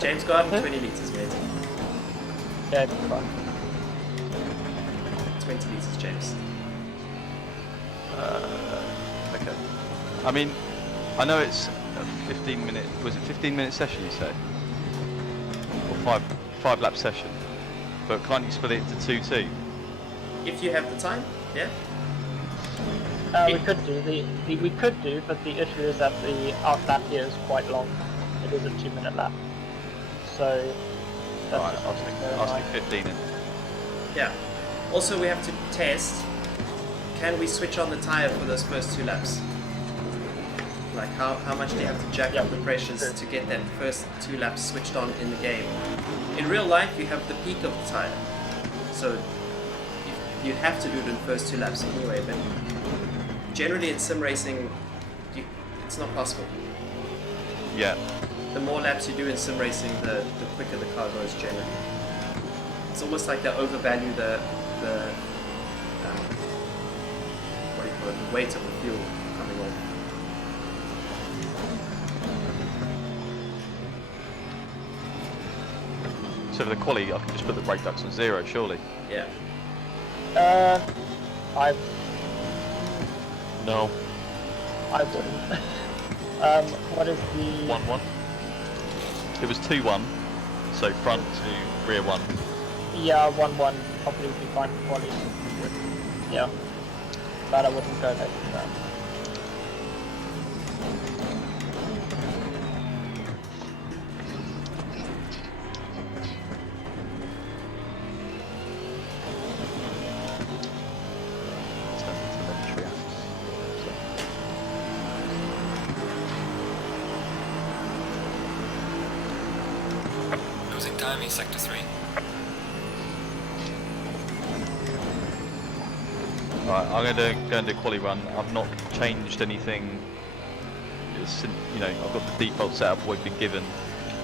James, go out in 20 liters, mate. Yeah, it's fine. 20 liters, James. okay. I mean, I know it's a 15-minute. Was it 15-minute session? You say, or five-lap session? But can't you split it into 2-2? If you have the time, yeah. We could do, but the issue is that the outlap here is quite long. It is a 2-minute lap. So that's Alright, just I'll something stick, to bear in I'll mind. stick 15 in. Yeah. Also, we have to test. Can we switch on the tire for those first 2 laps? Like how much do you have to jack up the pressures to get that first 2 laps switched on in the game? In real life, you have the peak of the tire, so you have to do it in the first 2 laps anyway. But generally, in sim racing, it's not possible. Yeah. The more laps you do in sim racing, the quicker the car goes generally. It's almost like they overvalue the what do you call it, the weight of the fuel coming off. So for the quali, I can just put the brake ducts on 0, surely. Yeah. No. I wouldn't. What is the 1-1. It was 2-1, so front to rear 1. Yeah, 1-1 probably would be fine for quality. Yeah. But I wouldn't go less than that. Losing time in sector 3. Right, I'm going to go and do a quali run. I've not changed anything. It's, you know, I've got the default setup we've been given,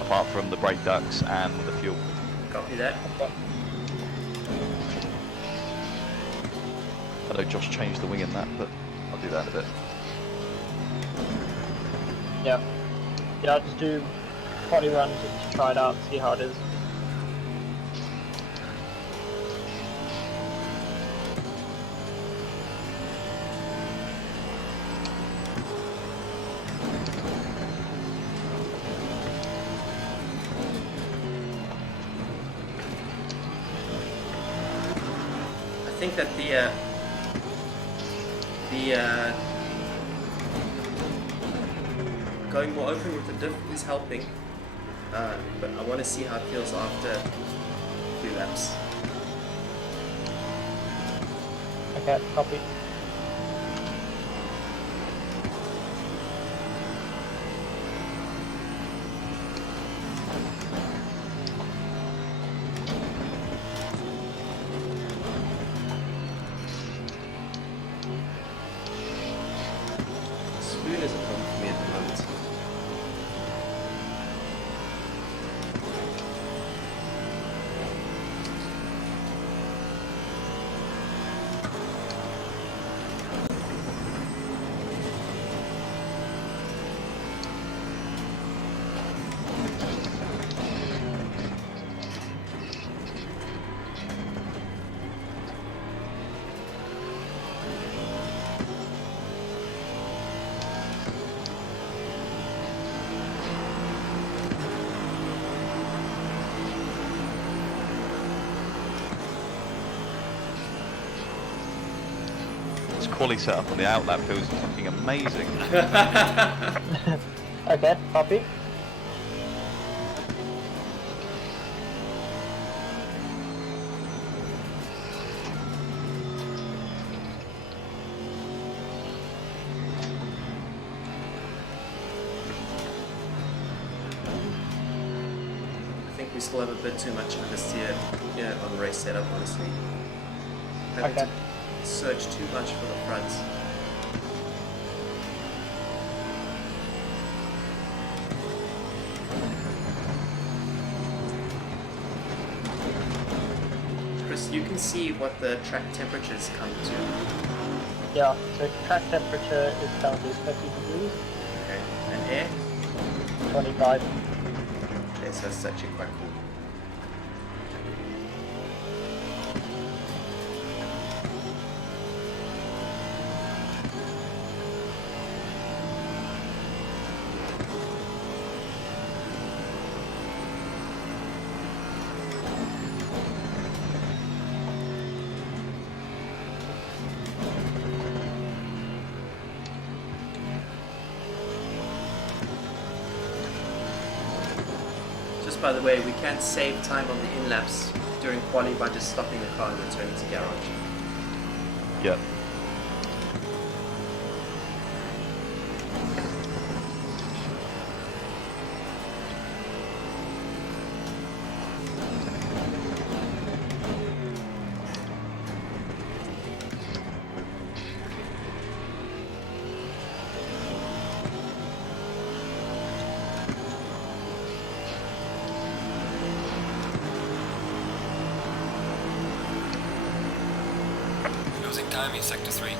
apart from the brake ducts and the fuel. Copy that. I know Josh changed the wing in that, but I'll do that in a bit. Yeah. Yeah, I'll just do quality run just to try it out, see how it is. I think that the going more open with the diff is helping, but I want to see how it feels after a few laps. Okay, copy. Spoon is a problem for me at the moment. This quali setup on the outlap feels fucking amazing. Okay, copy. I think we still have a bit too much understeer, on race setup, honestly. Having Okay. to surge too much for the front. Chris, you can see what the track temperatures come to. Yeah, so track temperature is currently 30 degrees, Okay. And air? 25. Okay, so that's actually quite cool. Just by the way, we can save time on the in-laps during quali by just stopping the car and returning to garage. Yep. Losing time in sector 3.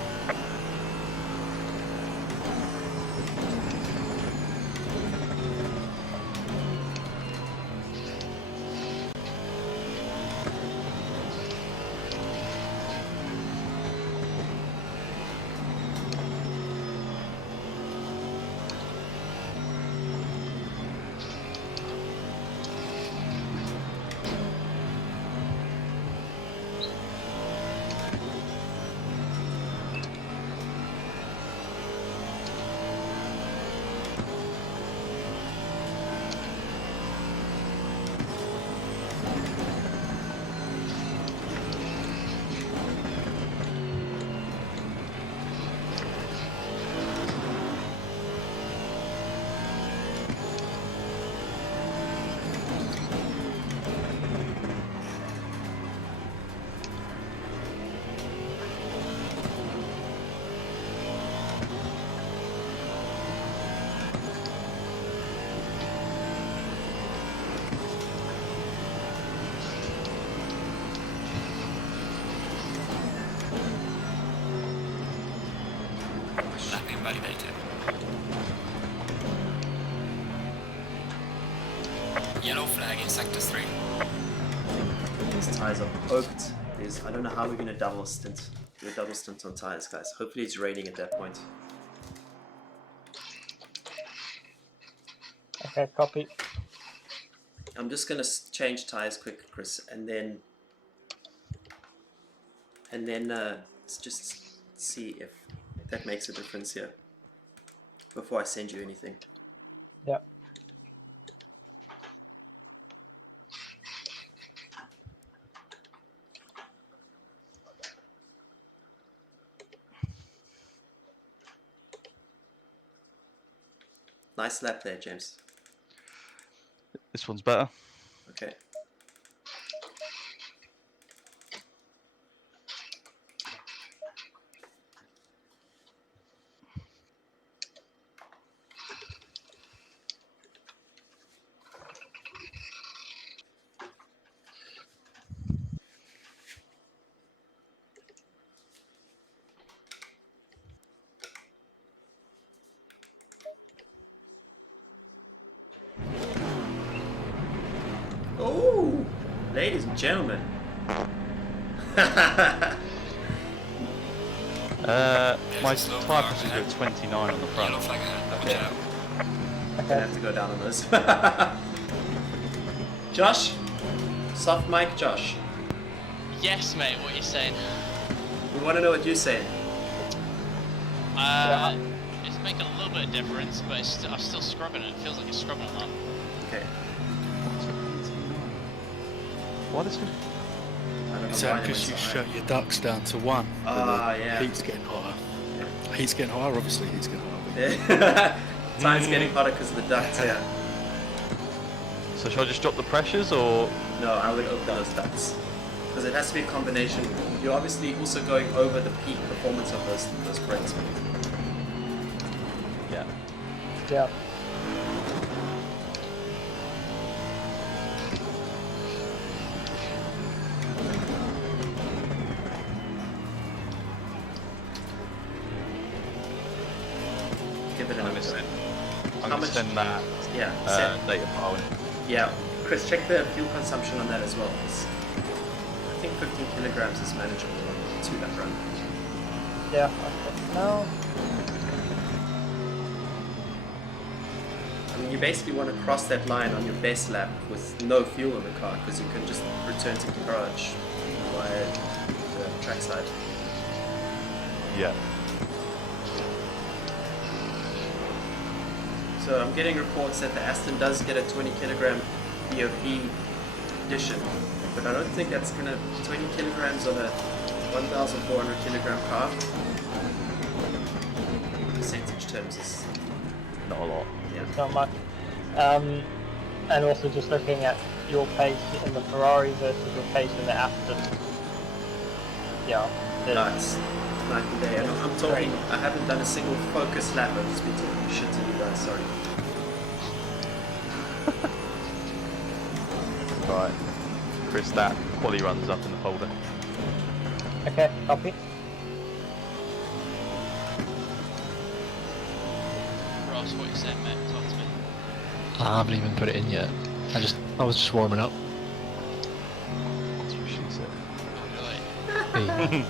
Lap invalidated. Yellow flag in sector 3. These tires are poked. I don't know how we're going to do a double stint on tires, guys. Hopefully it's raining at that point. Okay, copy. I'm just going to change tires quick, Chris, and then and then let's just see if that makes a difference here before I send you anything. Yeah. Nice lap there, James. This one's better. Okay. Oh, ladies and gentlemen. My tyre pressures are at 29 on the front. Yellow flag ahead. Watch out. I'm gonna have to go down on those. Josh? Soft mic, Josh. Yes, mate. What are you saying? We want to know what you're saying. It's making a little bit of difference, but I'm still scrubbing it. It feels like it's scrubbing a lot. Okay. What is it? I don't know Is why that they because you went so shut your ducts down to 1? Yeah. Heat's getting hotter. Heat's getting hotter, obviously heat's getting hotter. high. Time's getting hotter because of the ducts here. So should I just drop the pressures or? No, I would open those ducts. Because it has to be a combination. You're obviously also going over the peak performance of those brakes. Yeah. Yeah. Give it I'm another. gonna send. I'm How gonna much? send that Yeah. Send. data file in. Yeah. Chris, check the fuel consumption on that as well. 'Cause I think 15 kilograms is manageable to that run. Yeah. No. I mean, you basically want to cross that line on your best lap with no fuel in the car because you can just return to the garage via the trackside. Yeah. So I'm getting reports that the Aston does get a 20 kilogram BOP addition, but I don't think that's gonna 20 kilograms on a 1,400 kilogram car. Percentage terms is Not a lot. yeah. Not much. And also just looking at your pace in the Ferrari versus your pace in the Aston. Yeah. That's night and day. And I'm talking. I haven't done a single focus lap. I've just been talking shit to you guys. Sorry. Right. Chris, that quali runs up in the folder. Okay, copy. Ross, what are you saying, mate? Talk to me. I haven't even put it in yet. I was just warming up. That's what she said. Really? Hey.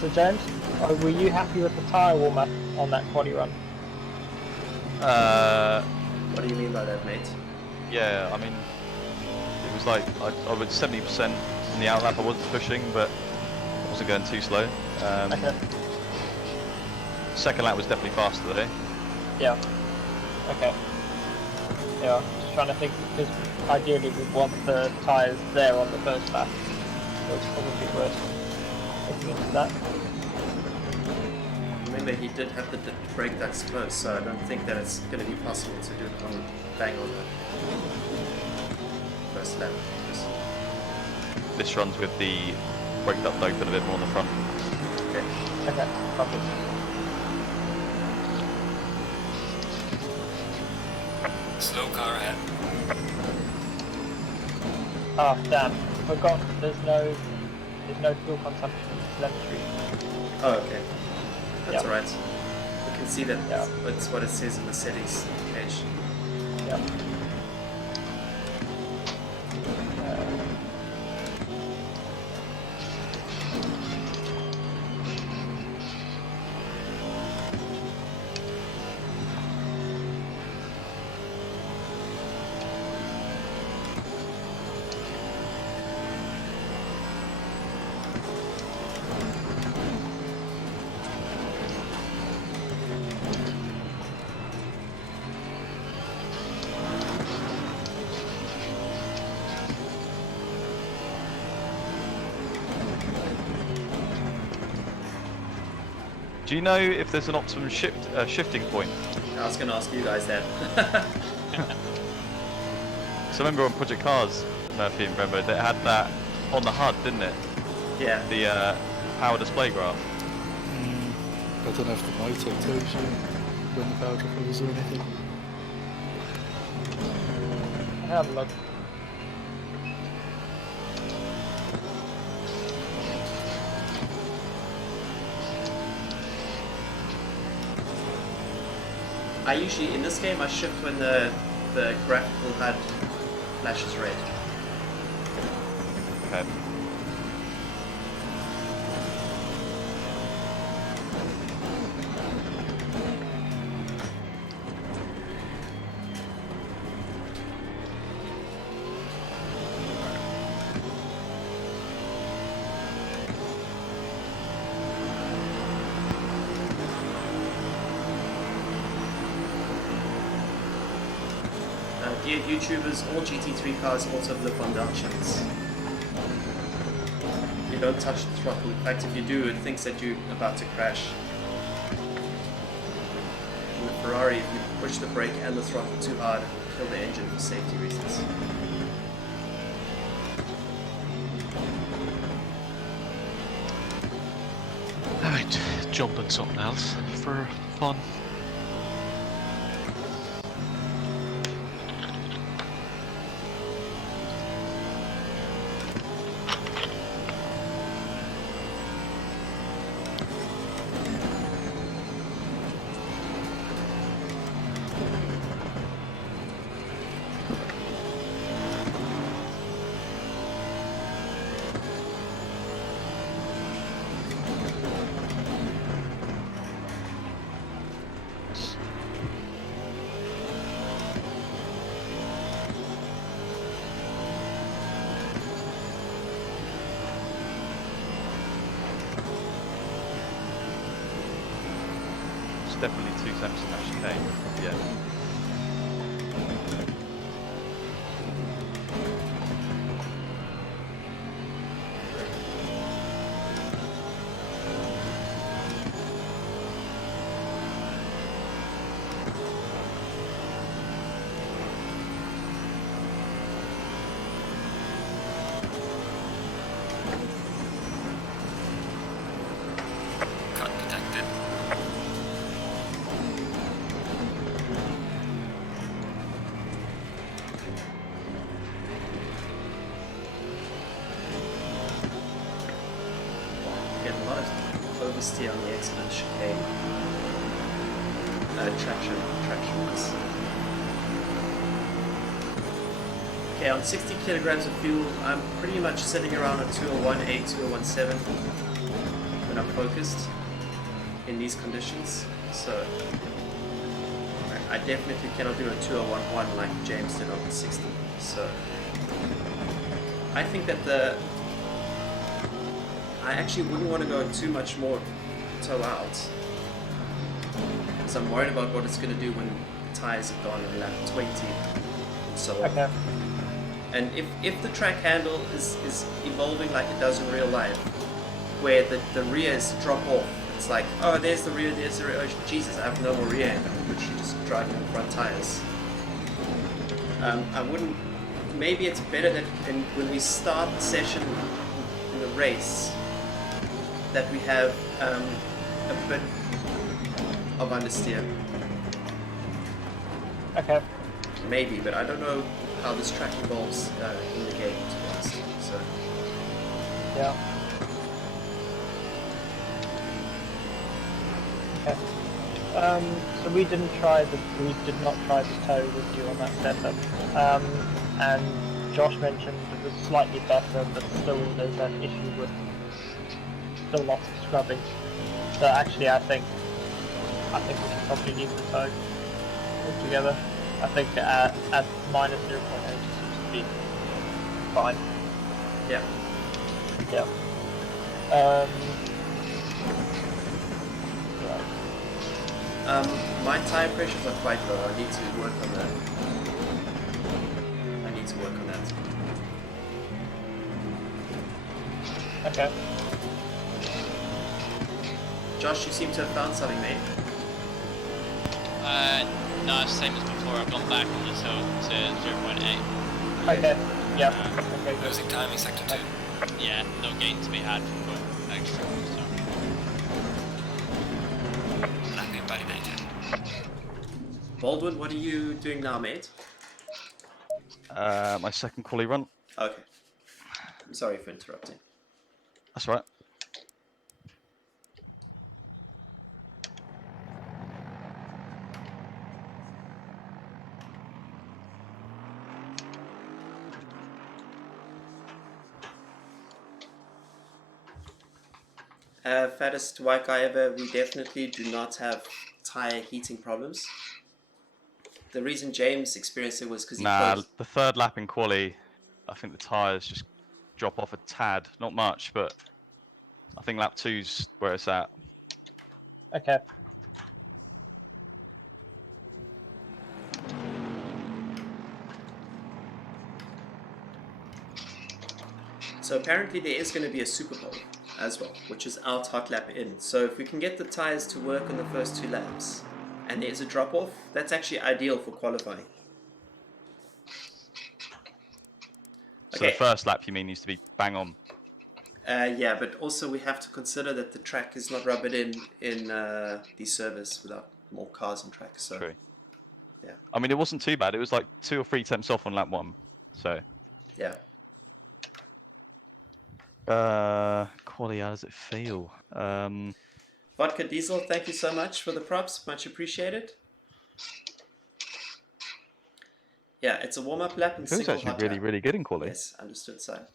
So James, were you happy with the tyre warmer on that quali run? What do you mean by that, mate? Yeah, I mean, it was like I was 70% in the outlap. I wasn't pushing, but I wasn't going too slow. Okay. Second lap was definitely faster though. Yeah. Okay. Yeah, just trying to think, because ideally we'd want the tyres there on the first lap, so it's probably worth looking into that. Remember, he did have the brake ducts close, so I don't think that it's going to be possible to do it on bang on the first lap. this runs with the brake duct open a bit more on the front. Okay, perfect. Slow car ahead. Oh damn, forgot there's no fuel consumption telemetry. Oh, okay. That's Yeah. alright. We can see that Yeah. it's what it says in the settings page. Yeah. Do you know if there's an optimum shifting point? I was going to ask you guys that. So I remember on Project Cars, Murphy and Brembo, they had that on the HUD, didn't it? Yeah. The power display graph. I don't know if the motor tells you when the power drop is or anything. Have a look. I usually, in this game, I shift when the graphical HUD flashes red. Okay. Dear YouTubers, all GT3 cars also blip on junctions. You don't touch the throttle. In fact, if you do, it thinks that you're about to crash. In the Ferrari, if you push the brake and the throttle too hard, it will kill the engine for safety reasons. Alright, jumping something else for fun. It's definitely 2 seconds in that chicane. Yeah. Cut detected. Get a lot of oversteer on the excellent chicane. Traction. Okay, on 60 kilograms of fuel, I'm pretty much sitting around a 201.8, 201.7 when I'm focused in these conditions. So I definitely cannot do a 201.1 like James did on the 60. So I think that I actually wouldn't want to go too much more toe out, because I'm worried about what it's going to do when the tires have gone in lap 20 and so on. Okay. And if the track handle is evolving like it does in real life, where the rears drop off, it's like, oh, there's the rear, oh, Jesus, I have no more rear end, I'm literally just driving on front tires. I wouldn't maybe it's better that when we start the session in the race, that we have a bit of understeer. Okay. Maybe, but I don't know how this track evolves in the game, to be honest. So Yeah. Okay. So we did not try the toe with you on that setup. And Josh mentioned it was slightly better, but still there's that issue with still lots of scrubbing. So actually, I think we should probably leave the toe altogether. I think at minus 0.8 it seems to be fine. yeah. Yeah. Right. My tire pressures are quite low. I need to work on that. Okay. Josh, you seem to have found something, mate. No, it's the same as before. I've gone back on the toe to 0.8. Okay. Yeah. Okay. Good. Losing time in sector 2. Yeah, no gain to be had from going extra. So. Lapping validated. Baldwin, what are you doing now, mate? My second quali run. Okay. Sorry for interrupting. That's right. Fattest white guy ever, we definitely do not have tire heating problems. The reason James experienced it was because he The third lap in quali, I think the tyres just drop off a tad. Not much, but I think lap 2's where it's at. Okay. So apparently there is going to be a Super Bowl as well, which is out hot lap in. So if we can get the tires to work on the first 2 laps and there's a drop off, that's actually ideal for qualifying. So the first lap, you mean, needs to be bang on? Yeah, but also we have to consider that the track is not rubbered in the service without more cars on track. So True. Yeah. I mean, it wasn't too bad. It was like 2 or 3 temps off on lap 1. So. Yeah. Quali, how does it feel? Vodka Diesel, thank you so much for the props. Much appreciated. Yeah, it's a warm-up lap and It feels single actually hot really, lap. really good in quali. Yes, understood, so.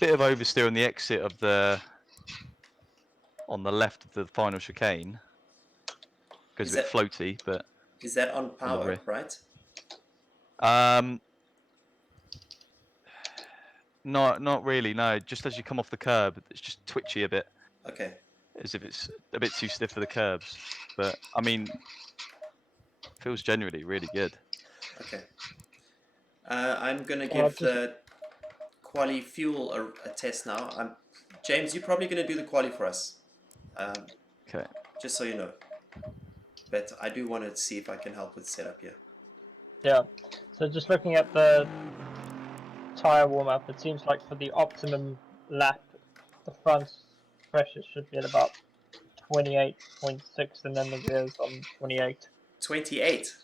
Bit of oversteer on the exit of on the left of the final chicane. Goes a bit floaty, but is that on power, right? No, not really. No, just as you come off the curb, it's just twitchy a bit. Okay. As if it's a bit too stiff for the curbs. But I mean, feels generally really good. Okay. I'm gonna give the quali fuel a test now. James, you're probably gonna do the quali for us. Okay. Just so you know. But I do want to see if I can help with setup here. Yeah. So just looking at the tire warm up, it seems like for the optimum lap, the front pressure should be at about 28.6, and then the rear's on 28. 28.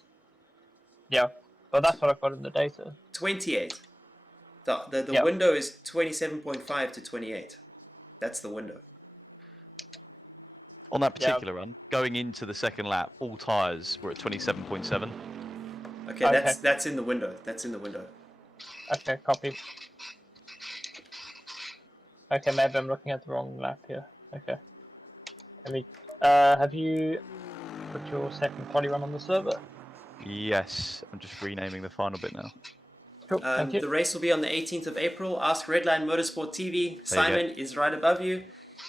Yeah, but that's what I've got in the data. 28. The window is 27.5 to 28. That's the window. On that particular run, going into the second lap, all tyres were at 27.7. Okay, that's in the window. That's in the window. Okay, copy. Okay, maybe I'm looking at the wrong lap here. Okay. Have you put your second quali run on the server? Yes, I'm just renaming the final bit now. Cool, thank you. The race will be on the 18th of April. Ask Redline Motorsport TV. Simon is right above you.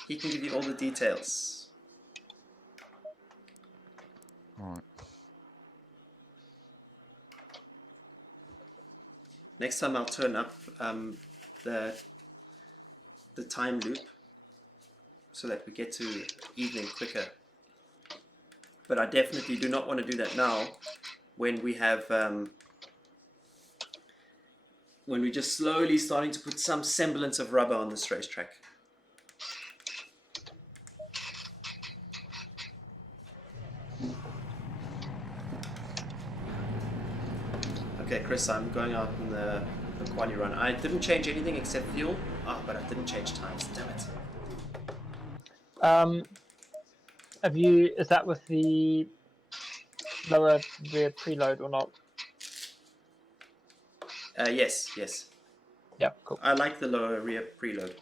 He can give you all the details. All right. Next time I'll turn up the time loop so that we get to evening quicker. But I definitely do not want to do that now when we have when we're just slowly starting to put some semblance of rubber on this racetrack. Okay, Chris, I'm going out in the quali run. I didn't change anything except fuel. But I didn't change times. Damn it. Have you? Is that with the lower rear preload or not? Yes, yes. Yeah, cool. I like the lower rear preload.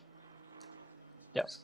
Yes.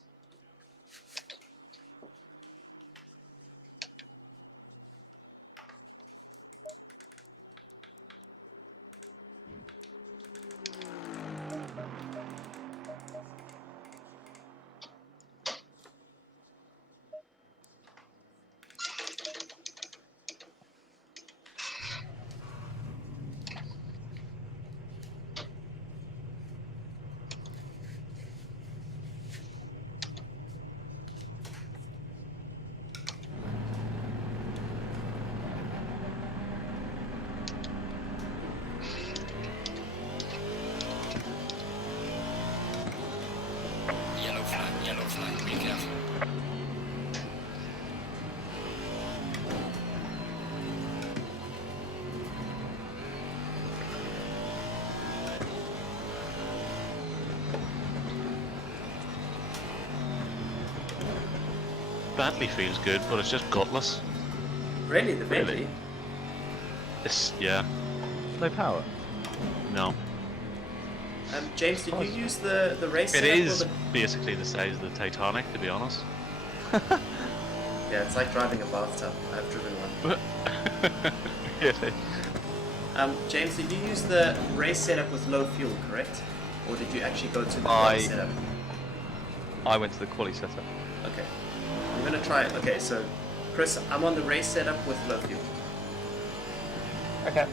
Yellow flag, be careful. Bentley feels good, but it's just gutless. Really, the Bentley? It's yeah. No power. No. James, did you use the race It setup or is the... basically the size of the Titanic, to be honest. Yeah, it's like driving a bathtub. I've driven one. Really? James, did you use the race setup with low fuel, correct? Or did you actually go to the quali setup? I went to the quali setup. Okay. I'm gonna try it. Okay, so Chris, I'm on the race setup with low fuel. Okay.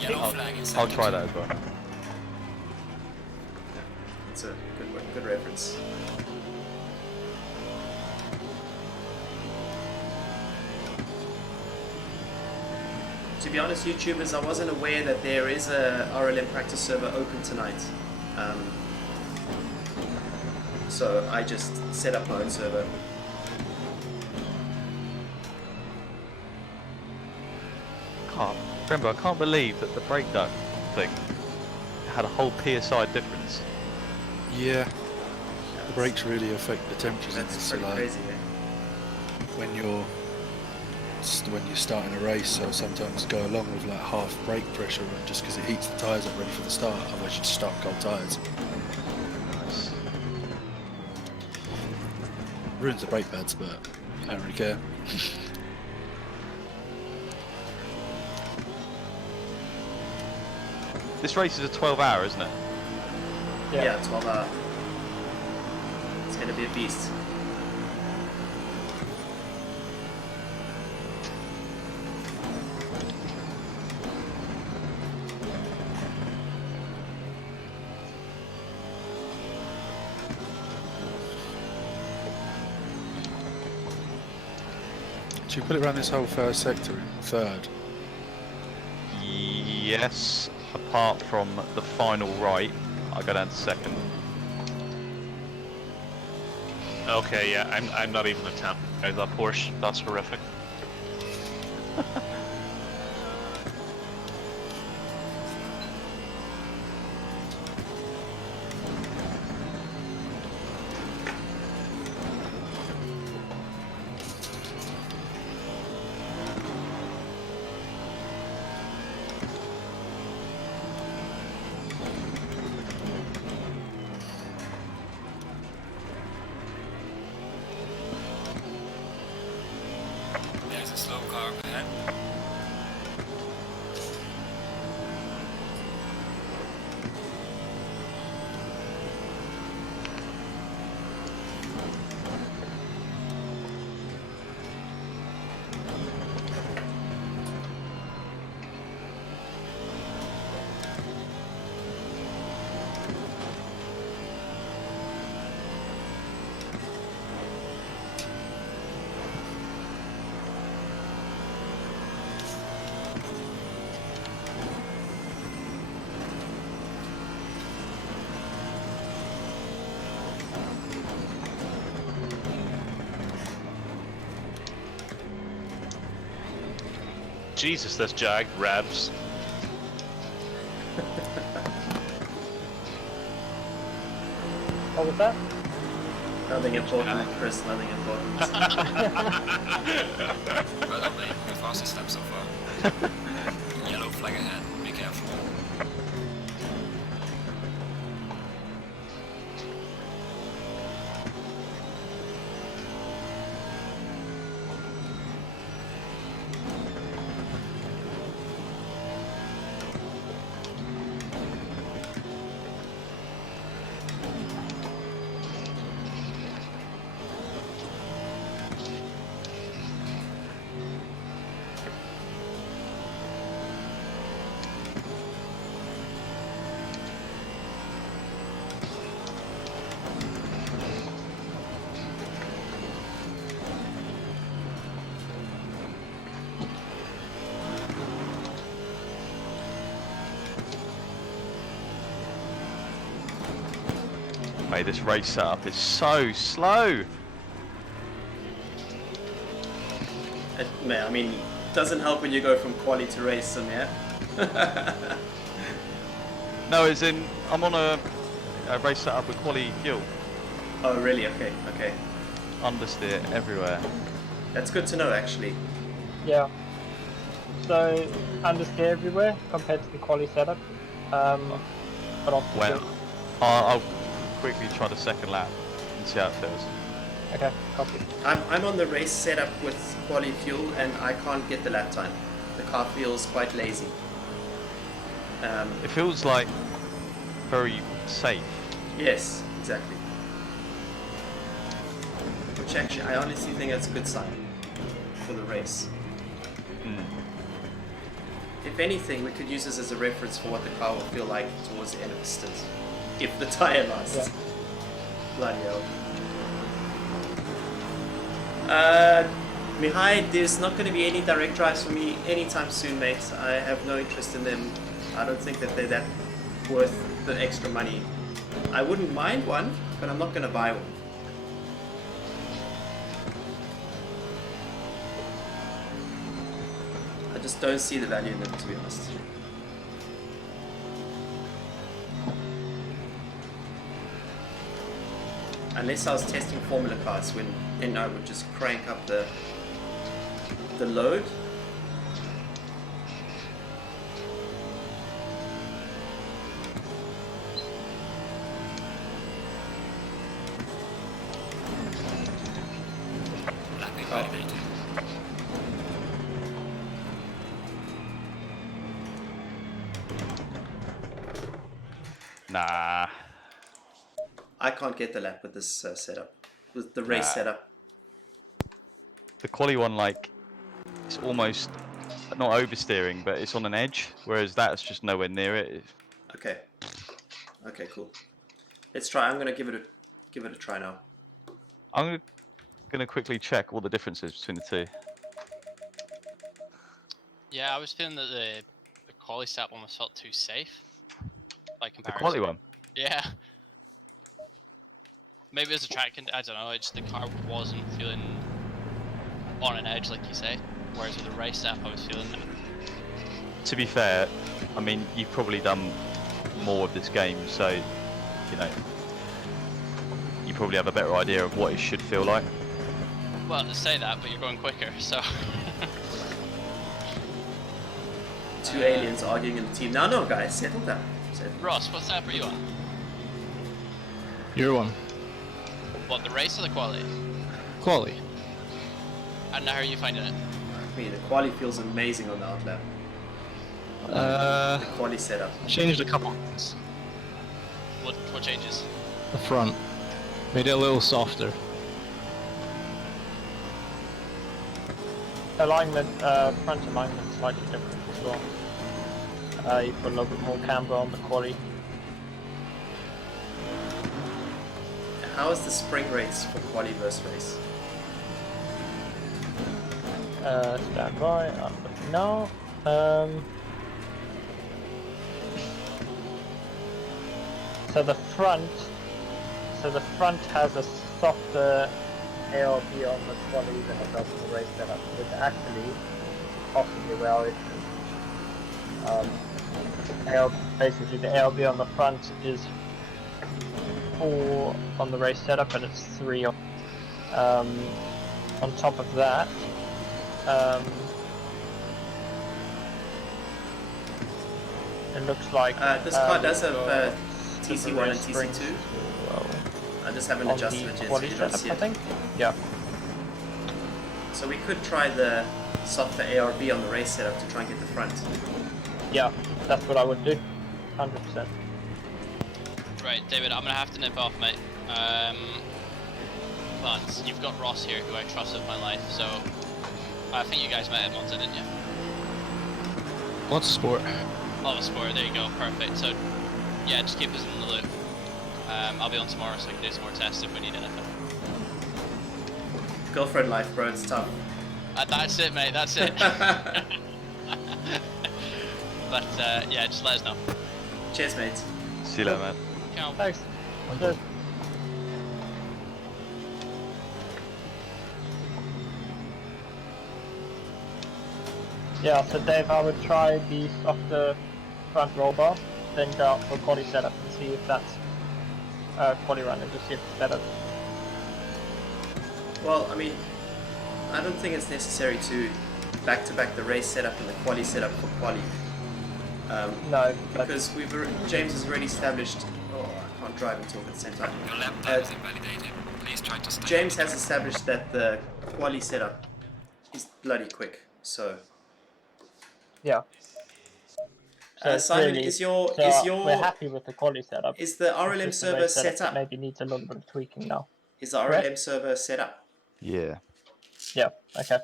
Yellow flag is I'll try that as well. It's a good reference. To be honest, YouTubers, I wasn't aware that there is a RLM practice server open tonight. So I just set up my own server. Remember, I can't believe that the brake duct thing had a whole PSI difference. Yeah, the brakes really affect the temperatures in That's this. pretty So like crazy, eh? when you're starting a race, so sometimes go along with like half brake pressure, and just because it heats the tyres up ready for the start. Otherwise, you just start cold tyres. Nice. Ruins the brake pads, but I don't really care. This race is a 12-hour, isn't it? Yeah, 12 hour. It's gonna be a beast. Should you put it around this whole first sector in third? Yes, apart from the final right, I go down to second. Okay, yeah, I'm not even attempting that Porsche. That's horrific. There's a slow car up ahead. Jesus, this Jag revs. What was that? Nothing important, Chris, nothing important. Well done, mate. The fastest step so far. Yellow flag ahead. Be careful. Mate, this race setup is so slow. Man, I mean, doesn't help when you go from quali to race sim, yeah? No, as in, I'm on a race setup with quali fuel. Oh, really? Okay, okay. Understeer everywhere. That's good to know, actually. Yeah. So understeer everywhere compared to the quali setup. But off the Well, field. I'll quickly try the second lap and see how it feels. Okay, copy. I'm on the race setup with quali fuel and I can't get the lap time. The car feels quite lazy. It feels like very safe. Yes, exactly. Which actually, I honestly think that's a good sign for the race. Mm. If anything, we could use this as a reference for what the car will feel like towards the end of the stint. If the tyre lasts. Yeah. Bloody hell. Mihai, there's not going to be any direct drives for me anytime soon, mate. I have no interest in them. I don't think that they're that worth the extra money. I wouldn't mind one, but I'm not going to buy one. I just don't see the value in them, to be honest. Unless I was testing Formula cars, when then I would just crank up the load. Lapping Oh. validated. Nah. I can't get the lap with this setup, with the race Nah. setup. The quali one, like, it's almost not oversteering, but it's on an edge, whereas that's just nowhere near it. Okay. Okay, cool. Let's try. I'm gonna give it a try now. I'm gonna quickly check all the differences between the two. Yeah, I was feeling that the quali setup almost felt too safe by The comparison. quali one. Yeah. Maybe as a track, I don't know. It's the car wasn't feeling on an edge, like you say. Whereas with the race setup, I was feeling that. To be fair, I mean, you've probably done more of this game, so, you know, you probably have a better idea of what it should feel like. Well, to say that, but you're going quicker, so. Two aliens arguing in the team. No, guys, settle down. Settle. Ross, what setup are you on? Your one. What, the race or the quali? Quali. And how are you finding it? I mean, the quali feels amazing on the outlap. The quali setup. Changed a couple things. What changes? The front. Made it a little softer. Alignment, front alignment is slightly different as well. You put a little bit more camber on the quali. How is the spring rates for quali versus race? Stand by, I'm looking now. So the front has a softer ARB on the quali than it does on the race setup, which actually possibly where I basically the ALB on the front is 4 on the race setup and it's 3 on top of that. It looks like this car does have got TC1 and springs TC2. as well I just haven't on adjusted the it yet, so quali you don't setup, see I it. think. Yeah. So we could try the softer ARB on the race setup to try and get the front. Yeah, that's what I would do. 100%. Right, David, I'm gonna have to nip off, mate. But you've got Ross here, who I trust with my life, so I think you guys met at Monza, didn't you? What's the sport? Oh, the sport, there you go, perfect. So, yeah, just keep us in the loop. I'll be on tomorrow, so I can do some more tests if we need anything. Girlfriend life, bro, it's tough. That's it, mate, that's it. But, yeah, just let us know. Cheers, mate. See you later, man. Ciao. Thanks. Cheers. Yeah, so Dave, I would try the softer front roll bar, then go out for quali setup and see if that's quali run and just see if it's better. Well, I mean, I don't think it's necessary to back-to-back the race setup and the quali setup for quali. No, but Because James has already established. Oh, I can't drive and talk at the same time. Your lap time is invalidated. Please try to stay. James has established that the quali setup is bloody quick. So, yeah. So it's Simon, really, we're happy with the quali setup. is the It's RLM just the server race setup set that up? maybe needs a little bit of tweaking now. Is the RLM server set up? Yeah. Yeah. Okay.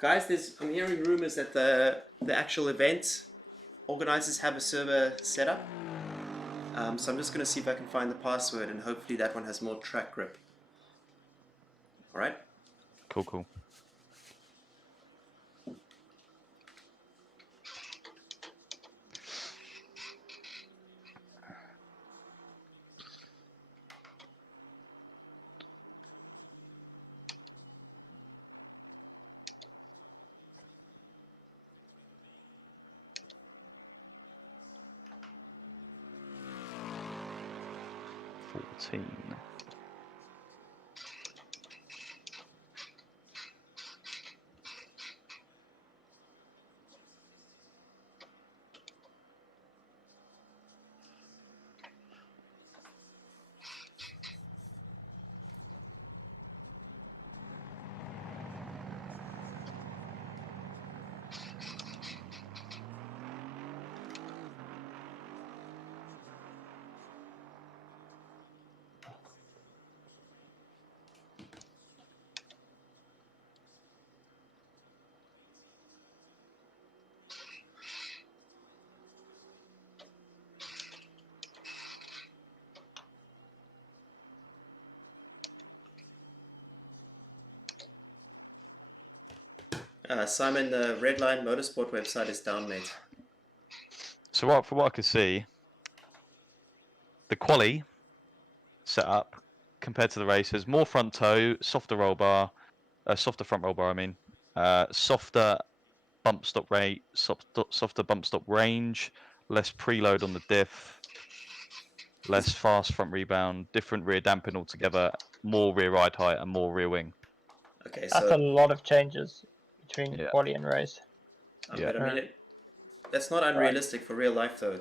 Guys, I'm hearing rumors that the actual event organizers have a server set up. So I'm just going to see if I can find the password, and hopefully that one has more track grip. All right. Cool, cool. Simon, the Redline Motorsport website is down, mate. So from what I can see, the quali setup compared to the race has more front toe, softer roll bar, softer front roll bar. I mean, softer bump stop rate, softer bump stop range, less preload on the diff, less fast front rebound, different rear damping altogether, more rear ride height, and more rear wing. Okay, That's a so lot of changes between Yeah. quali and race. Yeah. but I mean, that's not unrealistic for real life, though,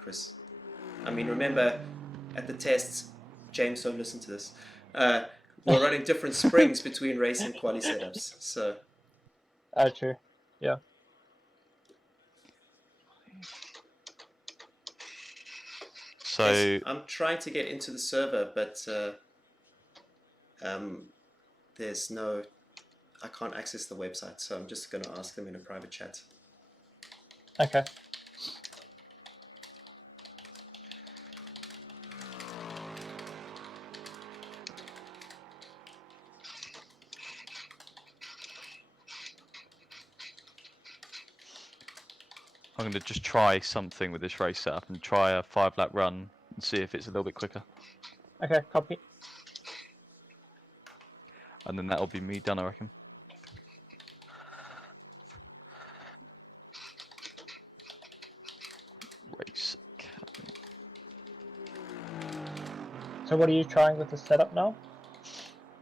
Chris. I mean, remember at the tests, James, don't listen to this. We're running different springs between race and quali setups. So Oh, true. Yeah. So yes, I'm trying to get into the server, but there's no. I can't access the website, so I'm just going to ask them in a private chat. Okay. I'm going to just try something with this race setup and try a 5-lap run and see if it's a little bit quicker. Okay. Copy. And then that'll be me done, I reckon. So what are you trying with the setup now?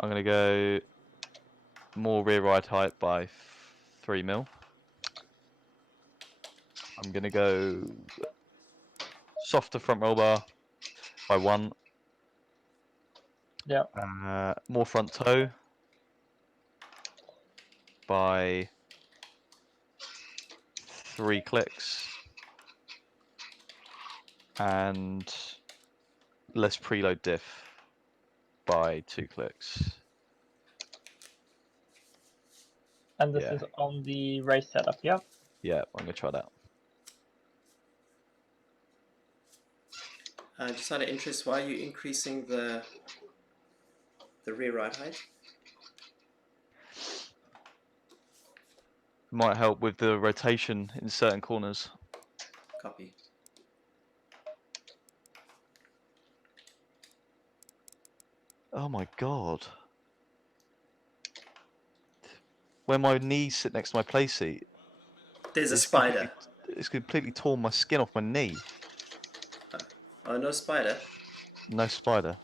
I'm gonna go more rear ride height by 3 mil. I'm gonna go softer front roll bar by 1. Yeah. More front toe by 3 clicks, and less preload diff by 2 clicks. And this Yeah. is on the race setup, yeah? Yeah, I'm gonna try that. Just out of interest, why are you increasing the rear ride height? Might help with the rotation in certain corners. Copy. Oh my god. Where my knees sit next to my play seat, There's a it's spider. it's completely torn my skin off my knee. Oh, no spider. No spider.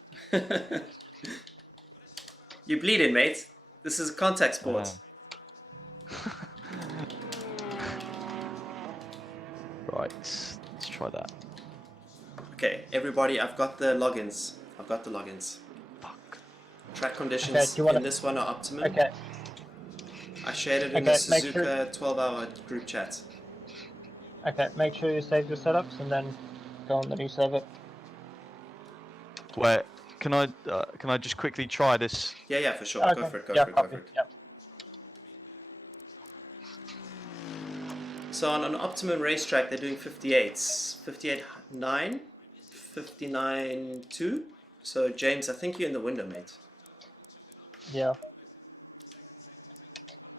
You're bleeding, mate. This is a contact sport. Right, let's try that. Okay, everybody, I've got the logins. Fuck. Track Okay, conditions do you wanna... in this one are optimum. Okay, I shared it in the okay, make sure... Suzuka 12-hour group chat. Okay, make sure you save your setups and then go on the new server. Wait, can I just quickly try this? Yeah, for sure. Okay. Go for it. Yeah, Go copy. for it. Yeah. So on an optimum racetrack, they're doing 58s, 58.9, 59.2. So James, I think you're in the window, mate. Yeah.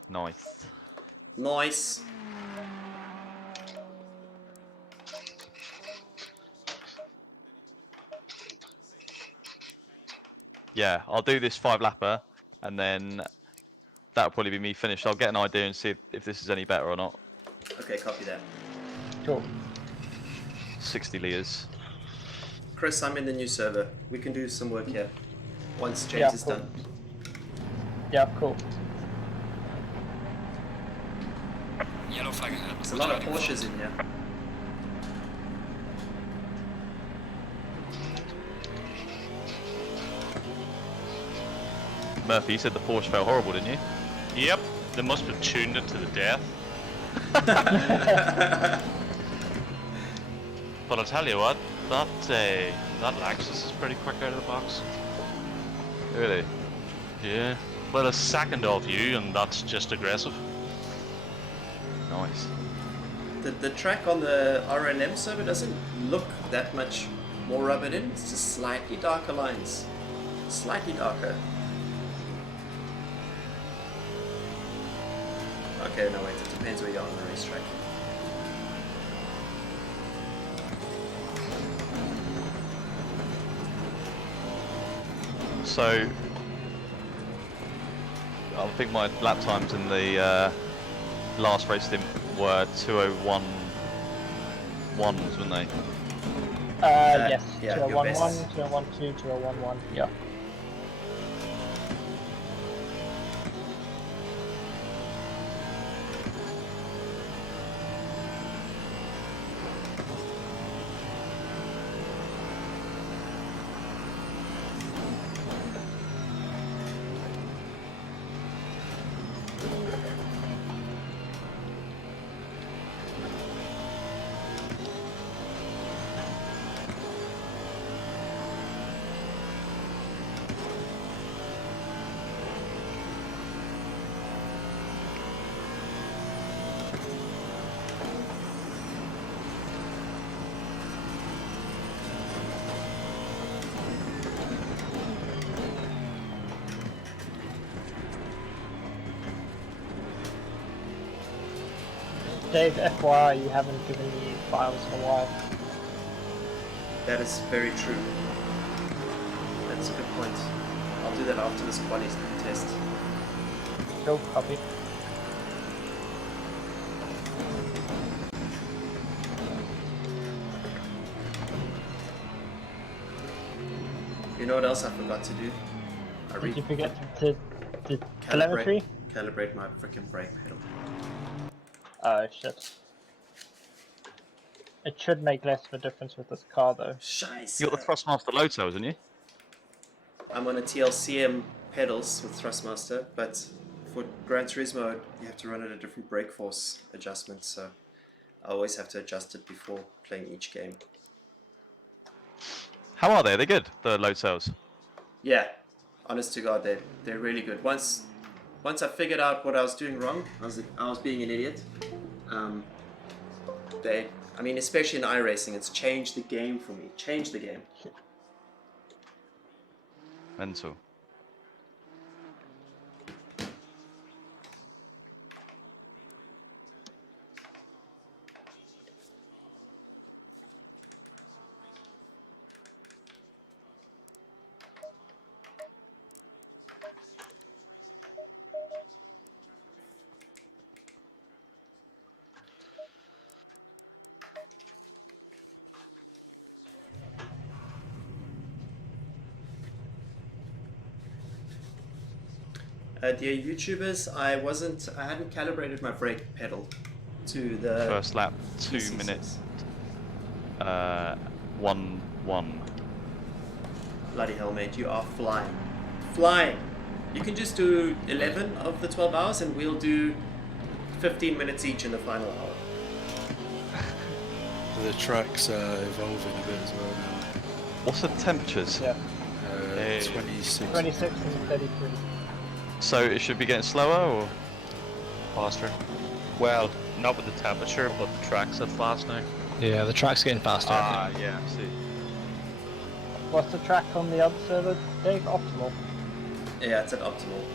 Nice. Nice. Yeah, I'll do this 5-lapper, and then that'll probably be me finished. I'll get an idea and see if this is any better or not. Okay, copy that. Cool. 60 litres. Chris, I'm in the new server. We can do some work here once James Yeah, is cool. done. Yeah, cool. Yellow flag ahead. There's a lot of Porsches in here. Murphy, you said the Porsche felt horrible, didn't you? Yep, they must have tuned it to the death. But I'll tell you what, that Lexus is pretty quick out of the box. Really? Yeah. Well, a second of you, and that's just aggressive. Nice. The track on the RLM server doesn't look that much more rubbered in. It's just slightly darker lines. Slightly darker. Okay, no wait, it depends where you are on the racetrack. So, I think my lap times in the last race stint were 2:01 ones, weren't they? Yes. yeah, 2011, your best. 2012, 2011. Yeah. Dave, FYI, you haven't given me files in a while. That is very true. That's a good point. I'll do that after this quali test. Cool, copy. You know what else I forgot to do? I Did you forget to telemetry? calibrate my freaking brake pedal. Oh shit. It should make less of a difference with this car though. Scheiße. You got the Thrustmaster load cells, haven't you? I'm on a TLCM pedals with Thrustmaster, but for Gran Turismo you have to run at a different brake force adjustment, so I always have to adjust it before playing each game. How are they? Are they good, the load cells? Yeah, honest to God, they're really good. Once I figured out what I was doing wrong, I was being an idiot. I mean, especially in iRacing, it's changed the game for me. Changed the game. Mental. Dear YouTubers, I hadn't calibrated my brake pedal to the First lap, 2 ACC. minutes. 1-1. Bloody hell, mate, you are flying. Flying! You can just do 11 of the 12 hours and we'll do 15 minutes each in the final hour. The track's evolving a bit as well now. What's the temperatures? Yeah. 26. 26 and 33. So it should be getting slower or Faster. Well, not with the temperature, but the track's at fast now. Yeah, the track's getting faster. I think. yeah, I see. What's the track on the other server, Dave? Optimal. Yeah, it's at optimal.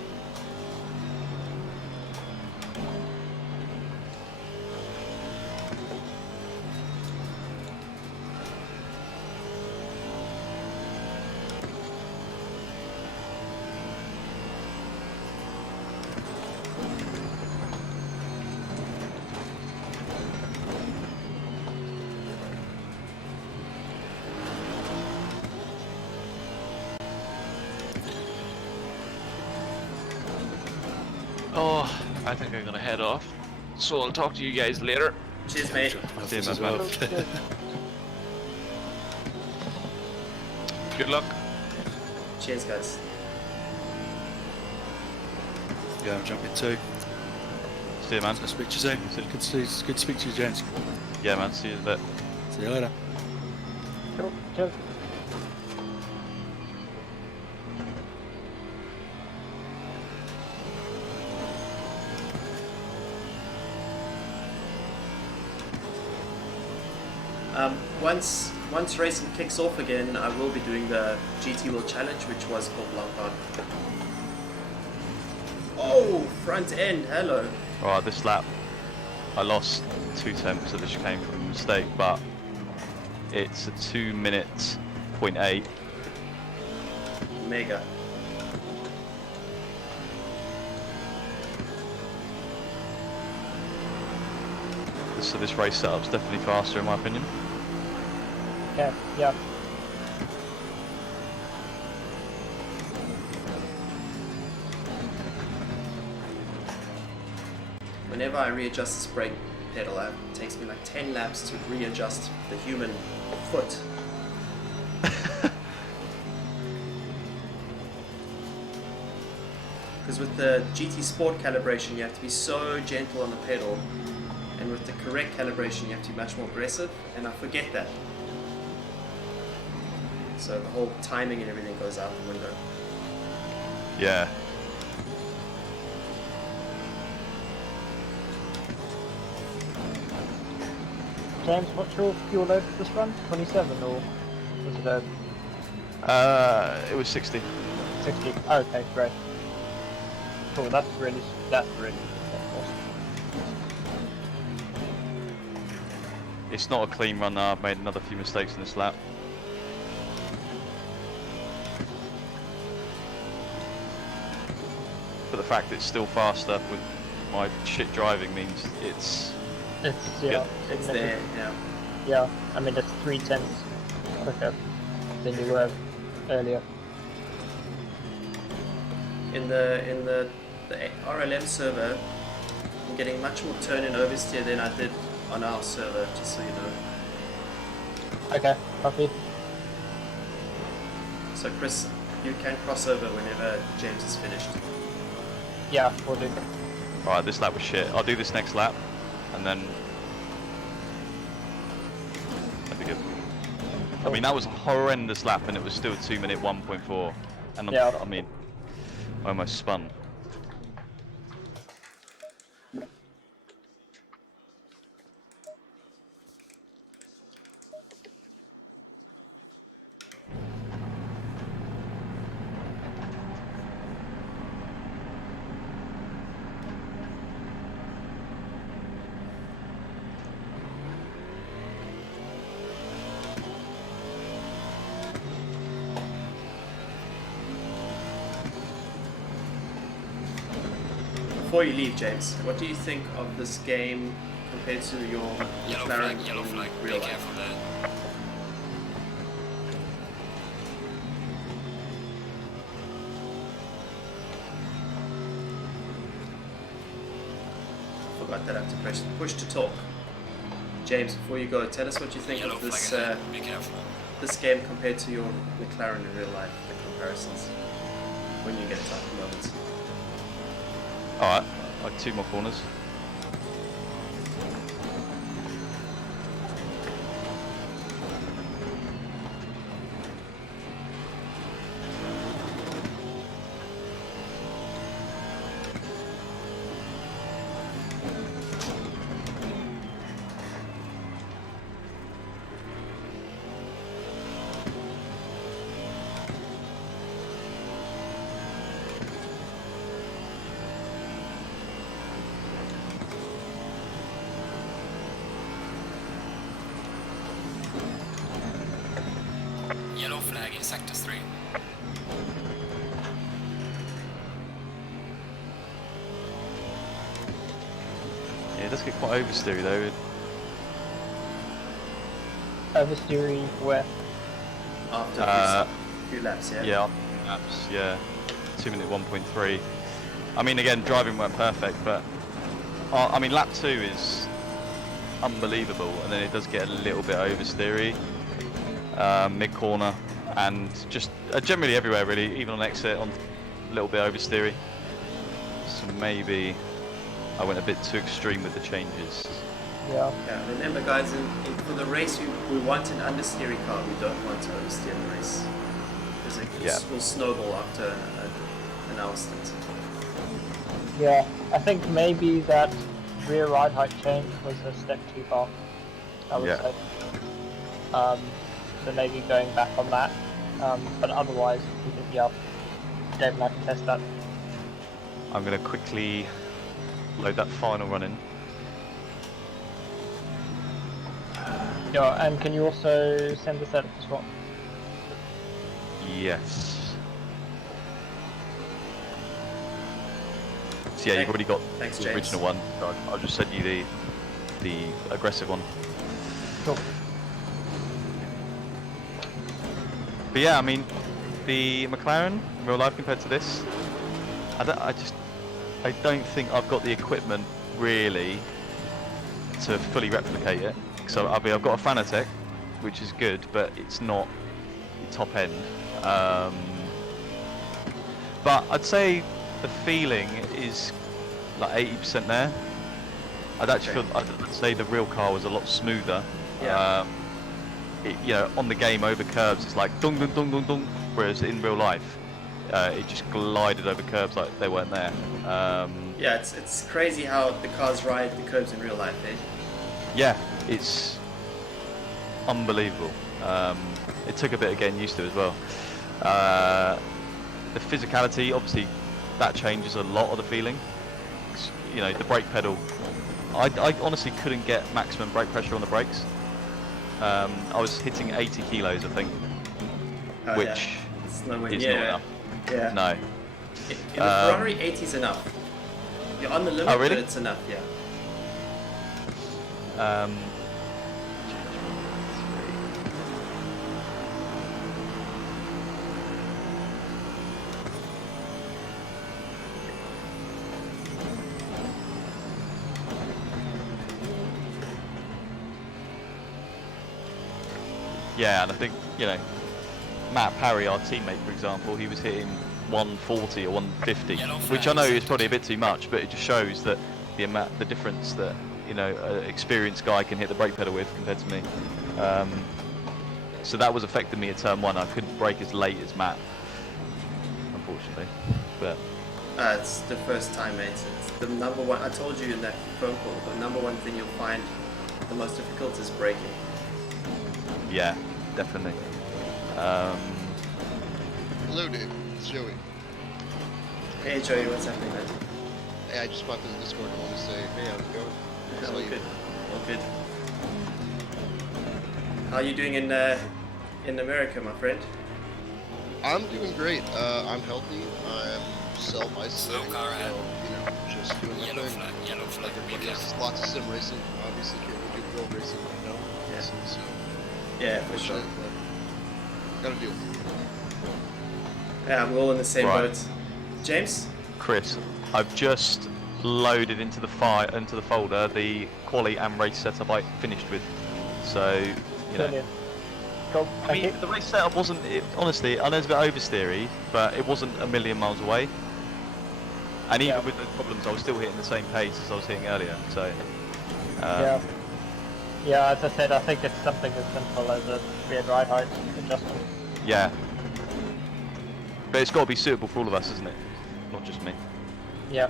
Oh, I think I'm gonna head off. So I'll talk to you guys later. Cheers, mate. See you, As man. well. Good luck. Cheers, guys. Yeah, I'm jumping too. See you, man. I'll speak to you soon. Good to speak to you, gents. Yeah, man. See you in a bit. See you later. Cool. Cheers. Once racing kicks off again, I will be doing the GT World Challenge, which was called Blancpain. Oh, front end, hello. Alright, this lap I lost 2 temps, so this came from a mistake, but it's a 2 minutes .8. Mega. So this race setup's definitely faster in my opinion. Okay, yeah. Whenever I readjust this brake pedal, it takes me like 10 laps to readjust the human foot. Because with the GT Sport calibration, you have to be so gentle on the pedal, and with the correct calibration, you have to be much more aggressive, and I forget that. So the whole timing and everything goes out the window. Yeah. James, what's your fuel load for this run? 27 or was it It was 60. 60? Oh, okay, great. Cool, that's really helpful. It's not a clean run now, I've made another few mistakes in this lap. But the fact it's still faster with my shit driving means it's... It's, Good. It's there, yeah. Yeah, I mean, it's 3/10 quicker than you were earlier. in the RLM server, I'm getting much more turn and oversteer than I did on our server, just so you know. Okay, copy. So Chris, you can cross over whenever James is finished. Yeah, we'll do. Alright, this lap was shit. I'll do this next lap, and then... that'd be good. I mean, that was a horrendous lap, and it was still 2 minute 1.4. And Yeah. I mean, I almost spun. Before you leave, James, what do you think of this game compared to your McLaren Yellow in flag, be real life? careful there. Forgot that I have to push to talk. James, before you go, tell us what you think Yellow of this flag ahead, be careful. this game compared to your McLaren in real life, the comparisons, when you get tough moments. Alright, like 2 more corners. Yellow flag in sector 3. Yeah, it does get quite oversteery though. Oversteering where? After a few laps, yeah? Yeah, laps, yeah. 2 minute 1.3. I mean, again, driving weren't perfect, but I mean, lap 2 is unbelievable, and then it does get a little bit oversteery, mid corner, and just generally everywhere, really, even on exit, on a little bit oversteery. So maybe I went a bit too extreme with the changes. Yeah. Yeah, remember guys, for the race we want an understeering car, we don't want to oversteer the race. Because it will snowball after an hour stint. Yeah, I think maybe that rear ride height change was a step too far, I would say. So maybe going back on that. But otherwise, we think, yeah, Dave and I can test that. I'm going to quickly load that final run in. Yeah, and can you also send the setup as well? Yes. So yeah, you've already got Thanks, the James. original one. I'll just send you the aggressive one. Cool. But yeah, I mean, the McLaren in real life compared to this, I don't think I've got the equipment really to fully replicate it. So I mean, I've got a Fanatec, which is good, but it's not top end. But I'd say the feeling is like 80% there. I'd say the real car was a lot smoother. Yeah. You know, on the game over curves, it's like dung dung dung dung dung, whereas in real life, it just glided over curves like they weren't there. Yeah, it's crazy how the cars ride the curves in real life, eh? Yeah, it's unbelievable. It took a bit of getting used to as well. The physicality, obviously, that changes a lot of the feeling. You know, the brake pedal, I honestly couldn't get maximum brake pressure on the brakes. I was hitting 80 kilos, I think, which it's nowhere is near. not enough. Yeah. No. In the Ferrari, 80 is enough. You're on the limit, Oh, really? but it's enough, yeah. Yeah, and I think, you know, Matt Parry, our teammate, for example, he was hitting 140 or 150, Yellow which I flag know is accepted. probably a bit too much, but it just shows that the difference that, you know, an experienced guy can hit the brake pedal with compared to me. So that was affecting me at turn 1. I couldn't brake as late as Matt, unfortunately. But It's the first time, mate. It's the number one. I told you in that phone call. The number one thing you'll find the most difficult is braking. yeah, definitely. Hello, Dave. It's Joey. Hey Joey, what's happening, mate? Hey, I just popped in the Discord and wanted to say, hey, how's it going? Saw All you. good. All good. How are you doing in America, my friend? I'm doing great. I'm healthy. I'm self-isolating. Slow car ahead. So, you know, just doing my Yellow thing. flag, yellow flag. Like everybody else, there's lots of sim racing. Obviously, can't really do world racing right now. Yeah. So, Yeah, for sure. unfortunate, but gotta deal with it. Yeah, we're all in the same Right. boat. James? Chris, I've just loaded into the folder the quali and race setup I finished with. So, you know. Brilliant. Cool. I Thank mean, you. the race setup wasn't, honestly, I know it's a bit oversteery, but it wasn't a million miles away. And even Yeah. with the problems, I was still hitting the same pace as I was hitting earlier. So, Yeah. Yeah, as I said, I think it's something as simple as a rear ride height adjustment. yeah. But it's got to be suitable for all of us, isn't it? Not just me. Yeah.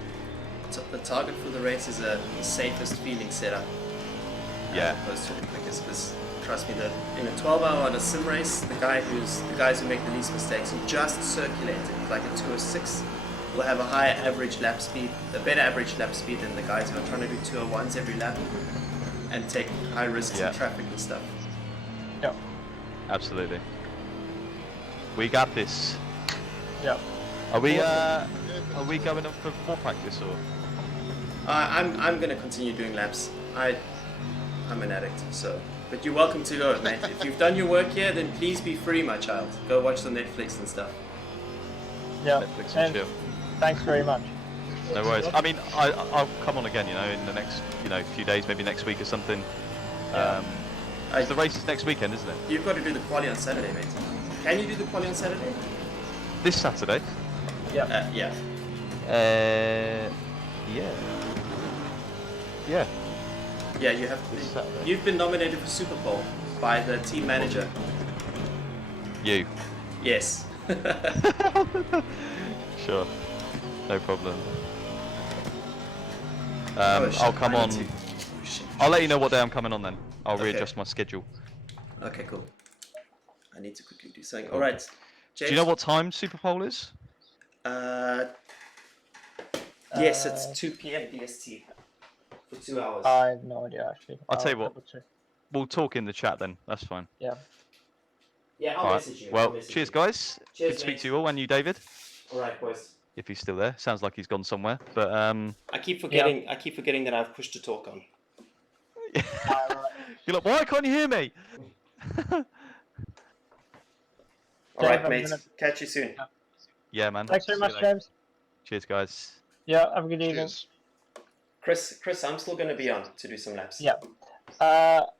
The target for the race is a safest feeling setup. Yeah. As opposed to the quickest. Because trust me, that in a 12-hour on a sim race, the guys who make the least mistakes, who just circulate it like a 206, will have a higher average lap speed, a better average lap speed than the guys who are trying to do 201s every lap and take high risks Yeah. in traffic and stuff. Yeah. Absolutely. We got this. Yeah. Are we Awesome. going up for more practice or? I'm gonna continue doing laps. I'm an addict, so. But you're welcome to go, mate. If you've done your work here, then please be free, my child. Go watch some Netflix and stuff. Yeah. Netflix and And chill. thanks very much. No worries. I mean, I'll come on again, you know, in the next, you know, few days, maybe next week or something. Yeah. 'Cause the race is next weekend, isn't it? You've got to do the quali on Saturday, mate. Can you do the quali on Saturday? This Saturday. Yeah. Yeah. Yeah. Yeah. Yeah, you have. This Saturday. You've been nominated for Super Bowl by the team manager. You. Yes. Sure. No problem. Oh, shit, I'll come I on. need to- oh, shit. I'll let you know what day I'm coming on then. I'll Okay. readjust my schedule. Okay, cool. I need to quickly do something. Cool. All right. James. Do you know what time Super Bowl is? Yes, it's 2 p.m. BST for 2 hours. I have no idea actually. I'll tell you what. double check. We'll talk in the chat then. That's fine. Yeah. Yeah, I'll All right. message you. I'll Well, message cheers, you. guys. Cheers, Good to speak mate. to you all, and you, David, All right, boys. if he's still there. Sounds like he's gone somewhere. But I keep forgetting. I keep forgetting that I have push to talk on. you're like, why can't you hear me? All right, Dave, I'm mate. gonna- Catch you soon. Yeah, man. Thanks very See you much, later. James. Cheers, guys. Yeah. Have a good evening. Cheers. Chris, I'm still going to be on to do some laps. Yeah.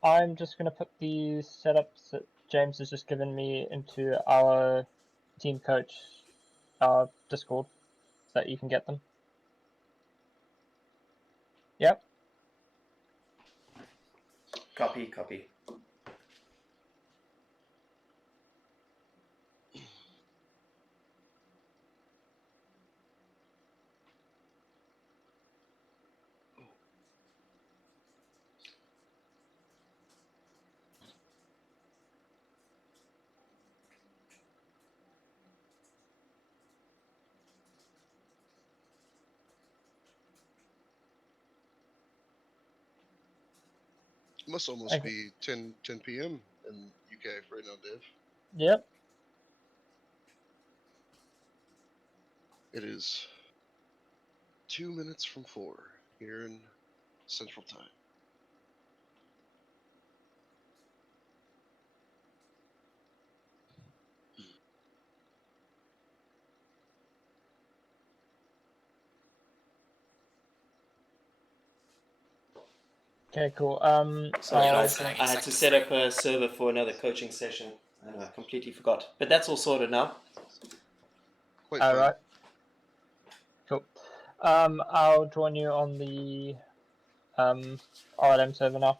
I'm just gonna put the setups that James has just given me into our team coach, our Discord, so that you can get them. Yep. Copy, copy. It must almost Okay. be 10 p.m. in UK right now, Dave. Yep. It is 2 minutes from 4 here in Central Time. Okay, cool. Sorry, I'll- guys. I had to set up a server for another coaching session, and I completely forgot. But that's all sorted now. Quite all fun. right. Cool. I'll join you on the RLM server now.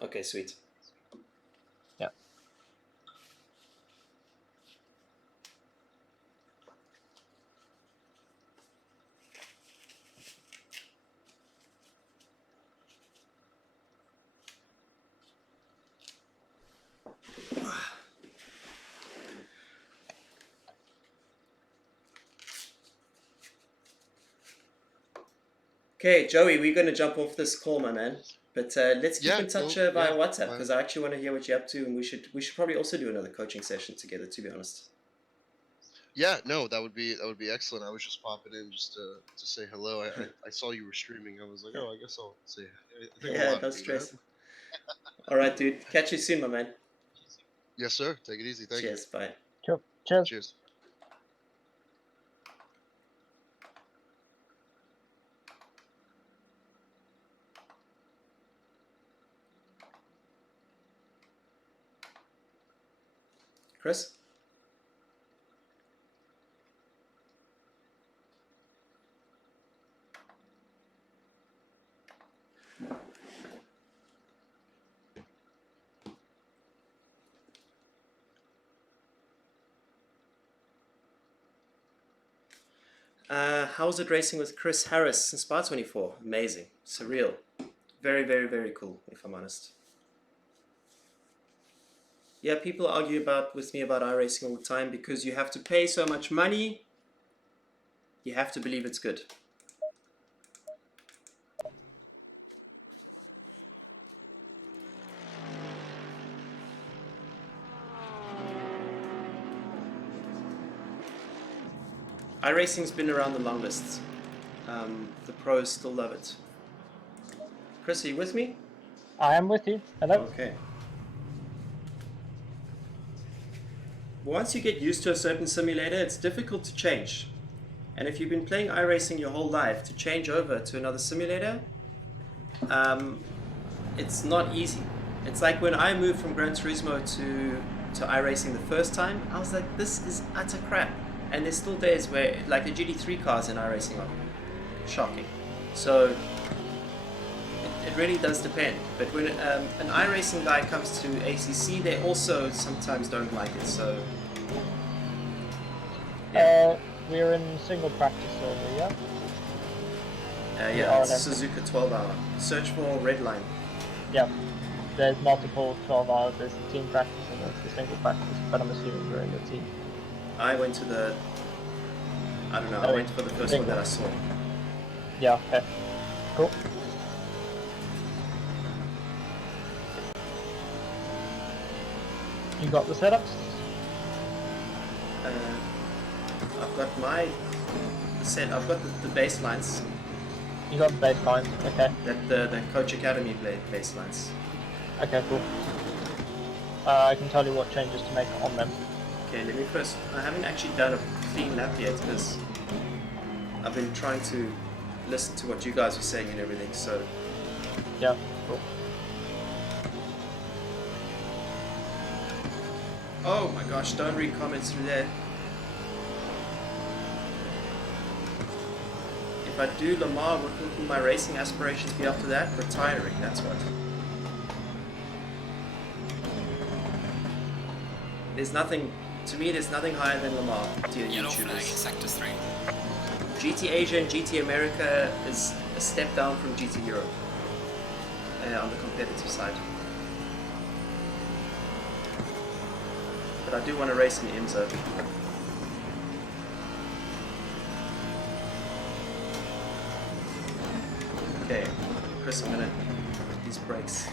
Okay, sweet. Yeah. Okay, Joey, we're going to jump off this call, my man. But let's keep in touch via WhatsApp, because I actually want to hear what you're up to, and we should probably also do another coaching session together, to be honest. Yeah, no, that would be excellent. I was just popping in just to say hello. I saw you were streaming. I was like, oh, I guess I'll say. I think I'm allowed no to do stress. that. All right, dude. Catch you soon, my man. Yes, sir. Take it easy. Thank Cheers. Bye. Cool. you. Cheers. Cheers. Chris? How's it racing with Chris Harris in Spa 24? Amazing. Surreal. Very, very, very cool, if I'm honest. Yeah, people argue with me about iRacing all the time because you have to pay so much money, you have to believe it's good. iRacing's been around the longest. The pros still love it. Chris, are you with me? I am with you. Hello. Okay. Once you get used to a certain simulator, it's difficult to change. And if you've been playing iRacing your whole life, to change over to another simulator, it's not easy. It's like when I moved from Gran Turismo to iRacing the first time, I was like, this is utter crap. And there's still days where, like, the GT3 cars in iRacing are shocking. So it really does depend. But when an iRacing guy comes to ACC, they also sometimes don't like it. So We're in single practice server, yeah? yeah, it's Suzuka 12H. Search for Redline. Yeah. There's multiple 12 hours. There's the team practice and there's the single practice, but I'm assuming you're in the team. I went to the, I don't know, I went for the first one that I saw. Yeah, okay. Cool. You got the setups? I've got my set. I've got the baselines. You got the baselines, okay. That the Coach Academy baselines. Okay, cool. I can tell you what changes to make on them. Okay, let me first. I haven't actually done a clean lap yet because I've been trying to listen to what you guys are saying and everything. So yeah, cool. oh my gosh! Don't read comments through there. If I do Lamar, what will my racing aspirations be after that? Retiring, that's what. There's nothing, to me there's nothing higher than Lamar, dear Yellow flag in YouTubers. Sector 3. GT Asia and GT America is a step down from GT Europe on the competitive side. But I do want to race in IMSA. Okay, Chris, I'm gonna put these brakes.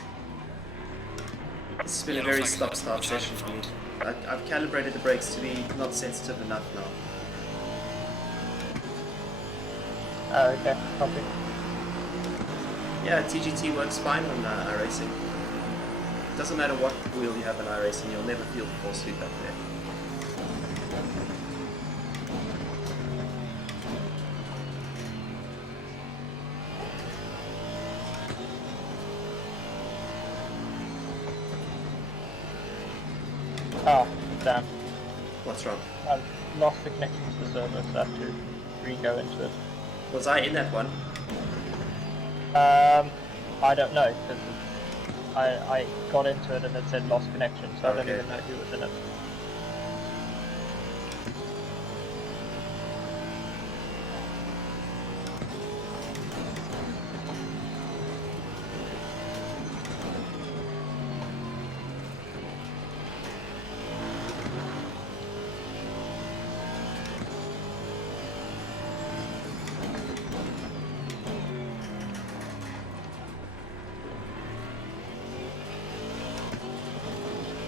This has been a very stop-start session for me. I've calibrated the brakes to be not sensitive enough now. Okay, copy. Yeah, TGT works fine on iRacing. Doesn't matter what wheel you have in iRacing, you'll never feel the force feedback there. Oh, damn. What's wrong? I lost the connection to the server, so I have to re-go into it. Was I in that one? I don't know, because I got into it and it said lost connection, so I don't Okay. even know who was in it.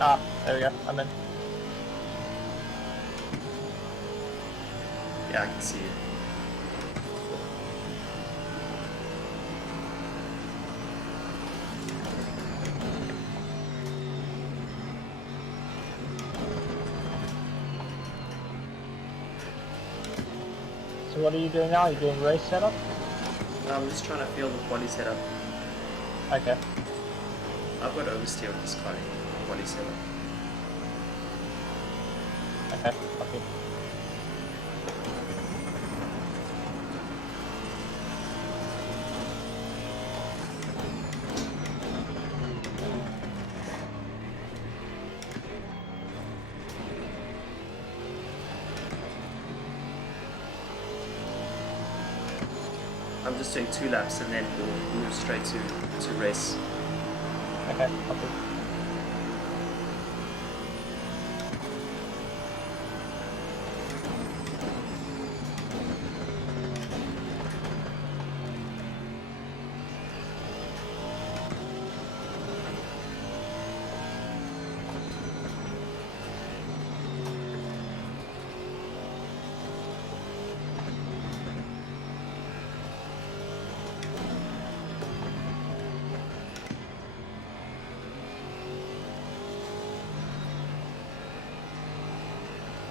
Ah, there we go, I'm in. Yeah, I can see it. So what are you doing now? Are you doing race setup? I'm just trying to feel the quali setup. Okay. I've got oversteer with this quali setup. Okay, copy. I'm just doing 2 laps and then we'll move straight to race. Okay, copy.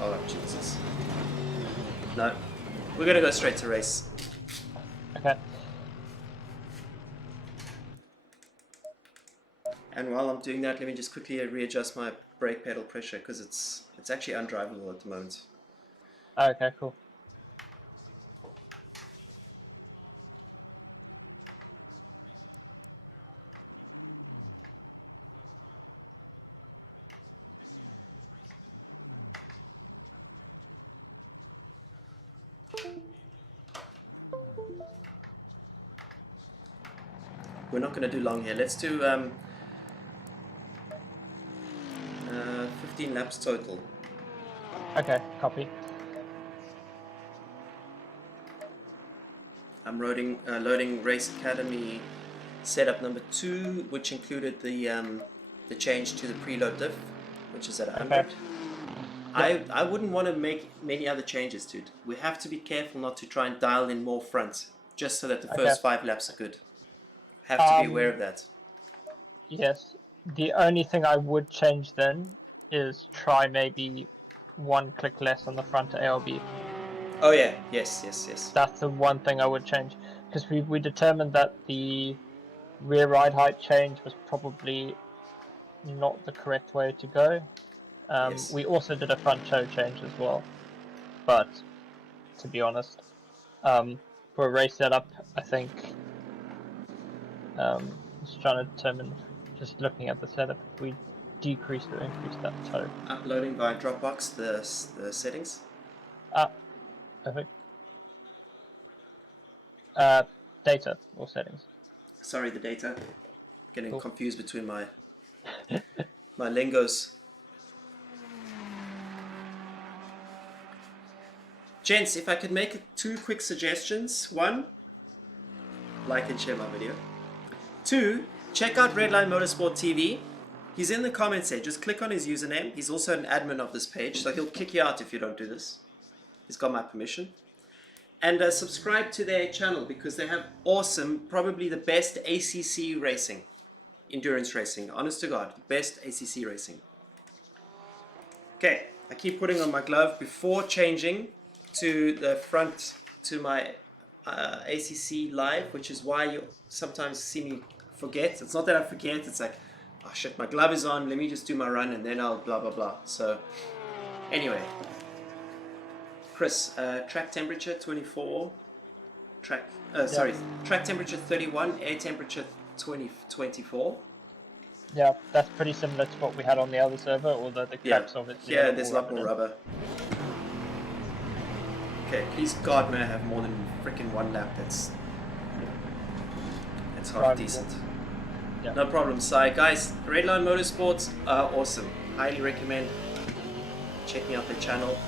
Oh, Jesus. No. We're gonna go straight to race. Okay. And while I'm doing that, let me just quickly readjust my brake pedal pressure because it's actually undrivable at the moment. Okay, cool. We're not going to do long here. Let's do 15 laps total. Okay, copy. I'm loading Race Academy setup number 2, which included the change to the preload diff, which is at 100. Okay. I wouldn't want to make many other changes, dude. We have to be careful not to try and dial in more front, just so that the first 5 laps are good. Have to be aware of that. Yes. The only thing I would change then is try maybe 1 click less on the front ALB. Oh yeah, yes. That's the one thing I would change, because we determined that the rear ride height change was probably not the correct way to go. Yes. We also did a front toe change as well, but to be honest, for a race setup, I think just trying to determine, just looking at the setup, if we decrease or increase that toe. Uploading via Dropbox the settings. Perfect. Data or settings. Sorry, the data. Getting Cool. confused between my lingos. Gents, if I could make 2 quick suggestions. 1, like and share my video. 2, check out Redline Motorsport TV. He's in the comments there. Just click on his username. He's also an admin of this page, so he'll kick you out if you don't do this. He's got my permission. And subscribe to their channel because they have awesome, probably the best ACC racing. Endurance racing. Honest to God, best ACC racing. Okay, I keep putting on my glove before changing to the front to my ACC live, which is why you sometimes see me forget. It's not that I forget, it's like oh shit, my glove is on, let me just do my run and then I'll blah blah blah. So anyway, Chris, track temperature 24, track track temperature 31, air temperature 24. Yeah, that's pretty similar to what we had on the other server, although the cracks obviously Here there's a lot more evident. rubber. Okay, please God may I have more than freaking one lap that's half decent. Yeah. No problem, Sai. Guys, Redline Motorsports are awesome. Highly recommend checking out their channel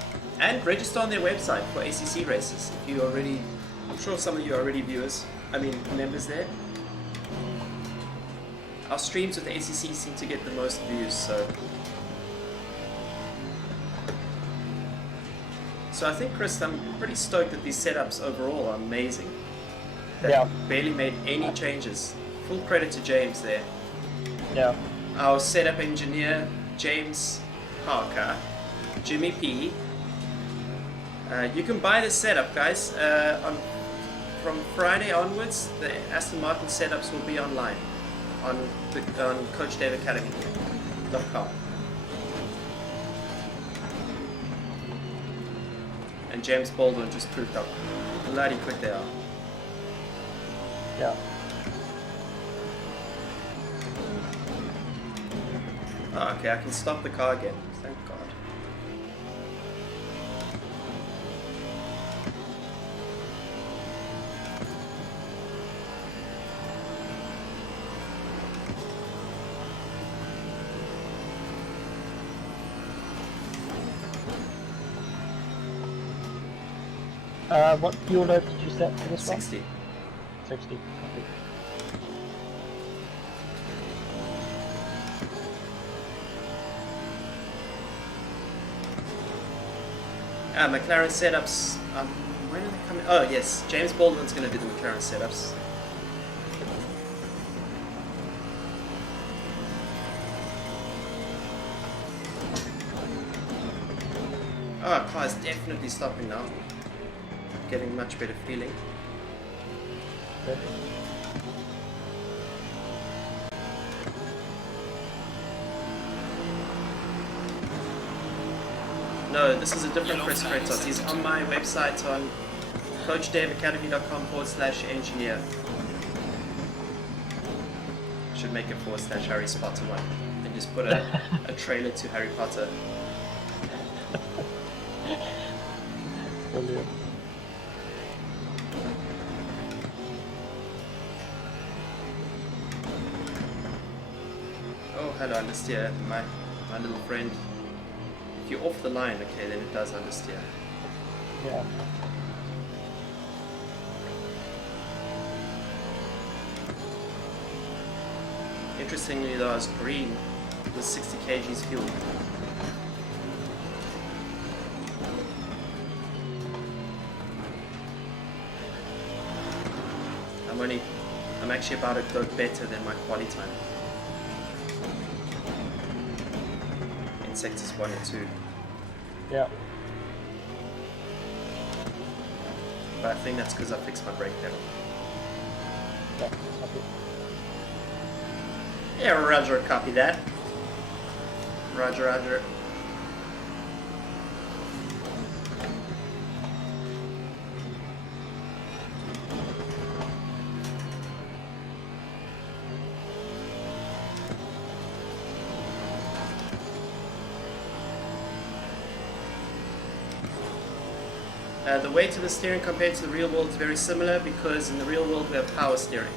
and register on their website for ACC races. If you already, I'm sure some of you are already members there. Our streams with ACC seem to get the most views, so I think, Chris, I'm pretty stoked that these setups overall are amazing. They barely made any changes. Full credit to James there. Yeah. Our setup engineer, James Parker, Jimmy P. You can buy this setup, guys. From Friday onwards, the Aston Martin setups will be online on CoachDaveAcademy.com. And James Baldwin just proved how bloody quick they are. Yeah. Oh, okay, I can stop the car again. Thank God. What fuel load did you set for this 60. one? 60. Okay. McLaren setups. When are they coming? Oh yes, James Baldwin's going to do the McLaren setups. Oh, car is definitely stopping now. Getting much better feeling. Good. No, this is a different Chris Kratos. He's on my website on CoachDaveAcademy.com/engineer. Should make it /Harry Potter 1 and just put a trailer to Harry Potter. Brilliant. Oh, hello, Understeer, my little friend. If you're off the line, okay, then it does Understeer. Yeah. Interestingly, though, I was green with 60 kgs fuel. I'm actually about to go better than my quali time in sectors 1 and 2. Yeah. But I think that's because I fixed my brake pedal. Yeah. Okay. Yeah, Roger, copy that. Roger, Roger. The weight of the steering compared to the real world is very similar because in the real world we have power steering.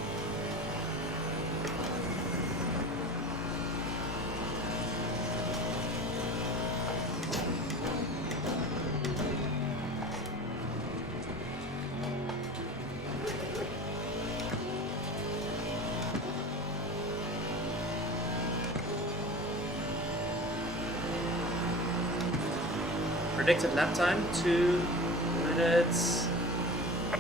Predicted lap time 2 minutes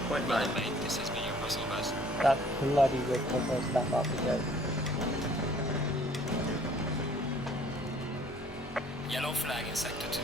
0.9. Well, mate, this has been your personal best. That's bloody good for first lap out the gate. Yellow flag in sector 2.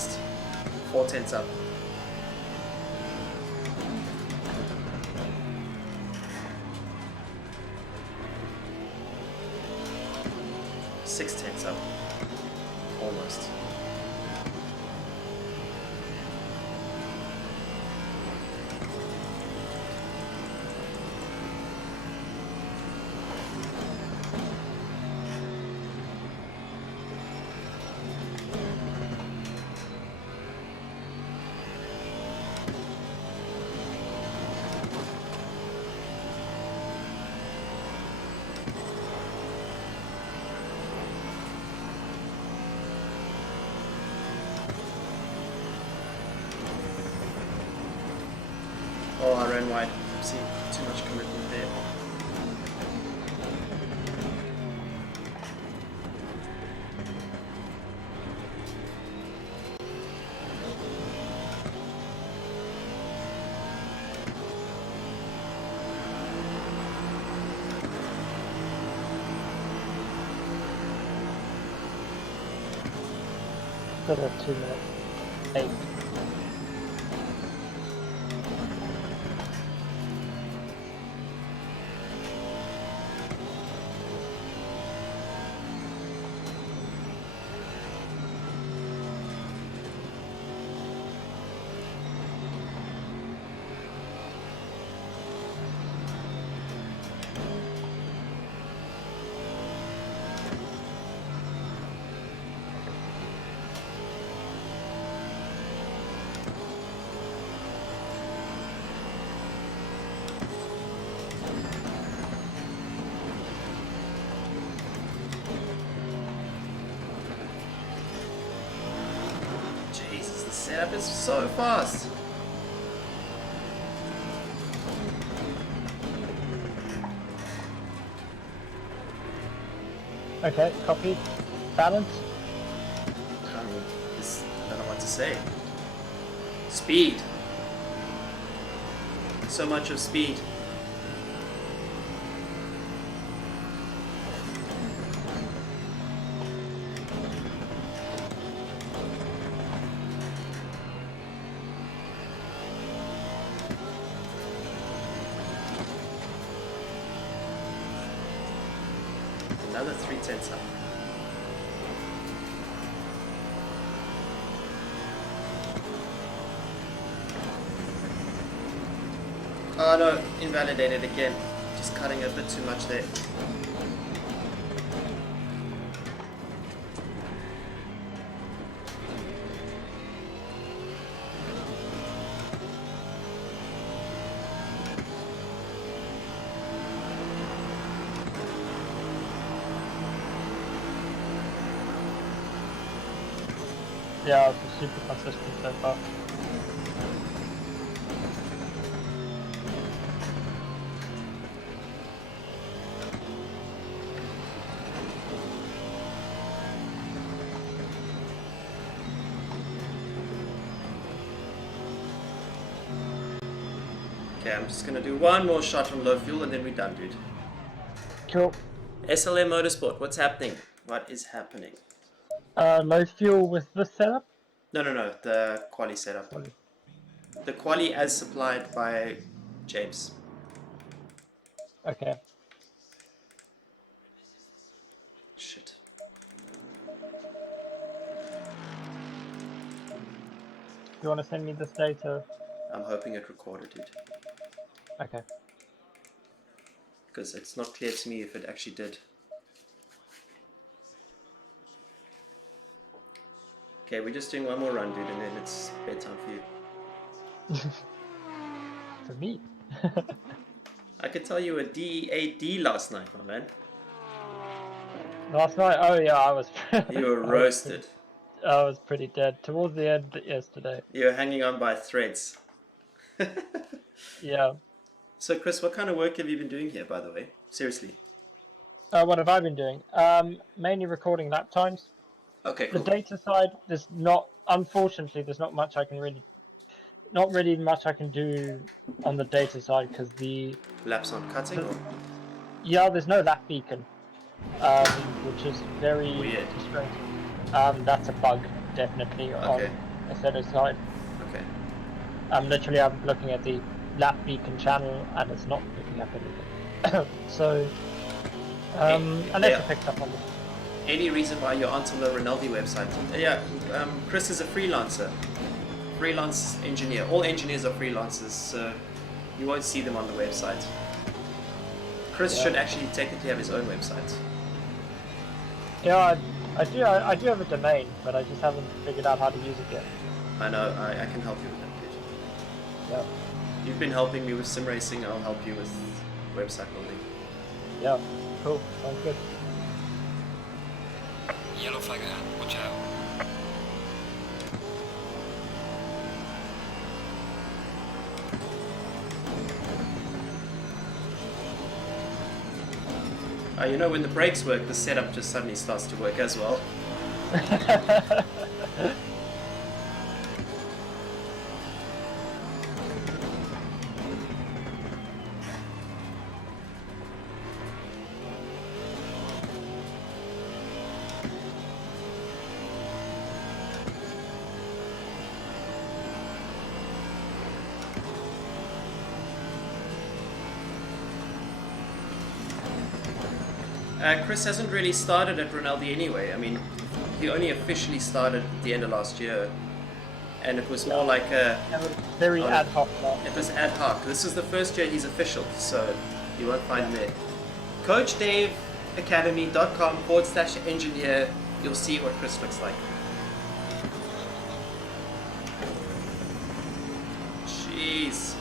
fast. 4 tenths up. Six tenths up. Almost. Oh, I ran wide. See, too much commitment there. Still have 2 minutes. 8. Jesus, the setup is so fast. Okay, copy. Balance. I don't know what to say. Speed. So much of speed. Another 3 tenths up. Oh no, invalidated again. Just cutting a bit too much there. Yeah, it's super consistent so far. Okay, I'm just gonna do one more shot on low fuel and then we're done, dude. Cool. SLM Motorsport, what's happening? What is happening? Low fuel with this setup? No, the quali setup. The quali as supplied by James. Okay. Shit. You want to send me this data? I'm hoping it recorded, dude. Okay. Because it's not clear to me if it actually did. Okay, we're just doing one more run, dude, and then it's bedtime for you. For me? I could tell you a DAD last night, my man. Last night? Oh yeah, I was... You were roasted. I was pretty dead. Towards the end yesterday. You were hanging on by threads. Yeah. So, Chris, what kind of work have you been doing here, by the way? Seriously. What have I been doing? Mainly recording lap times. Okay, The cool. data side, unfortunately, there's not much I can do on the data side because Laps on cutting? Or? Yeah, there's no lap beacon, which is very Weird. frustrating. That's a bug, definitely, Okay. instead of side. Okay. I'm looking at the lap beacon channel and it's not picking up anything. So, unless it picks up on this. Any reason why you're on the Rinaldi website? Yeah, Chris is a freelancer. Freelance engineer. All engineers are freelancers, so you won't see them on the website. Chris should actually technically have his own website. Yeah, I do have a domain, but I just haven't figured out how to use it yet. I know, I can help you with that, dude. Yeah. You've been helping me with sim racing, I'll help you with website building. Yeah, cool, sounds good. Yellow flag ahead, watch out. You know, when the brakes work, the setup just suddenly starts to work as well. Chris hasn't really started at Rinaldi anyway. I mean, he only officially started at the end of last year, and it was more like a very ad hoc. It was ad hoc. This is the first year he's official, so you won't find him there. CoachDaveAcademy.com/engineer. You'll see what Chris looks like. Jeez.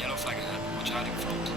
Yellow flag ahead, watch out in front.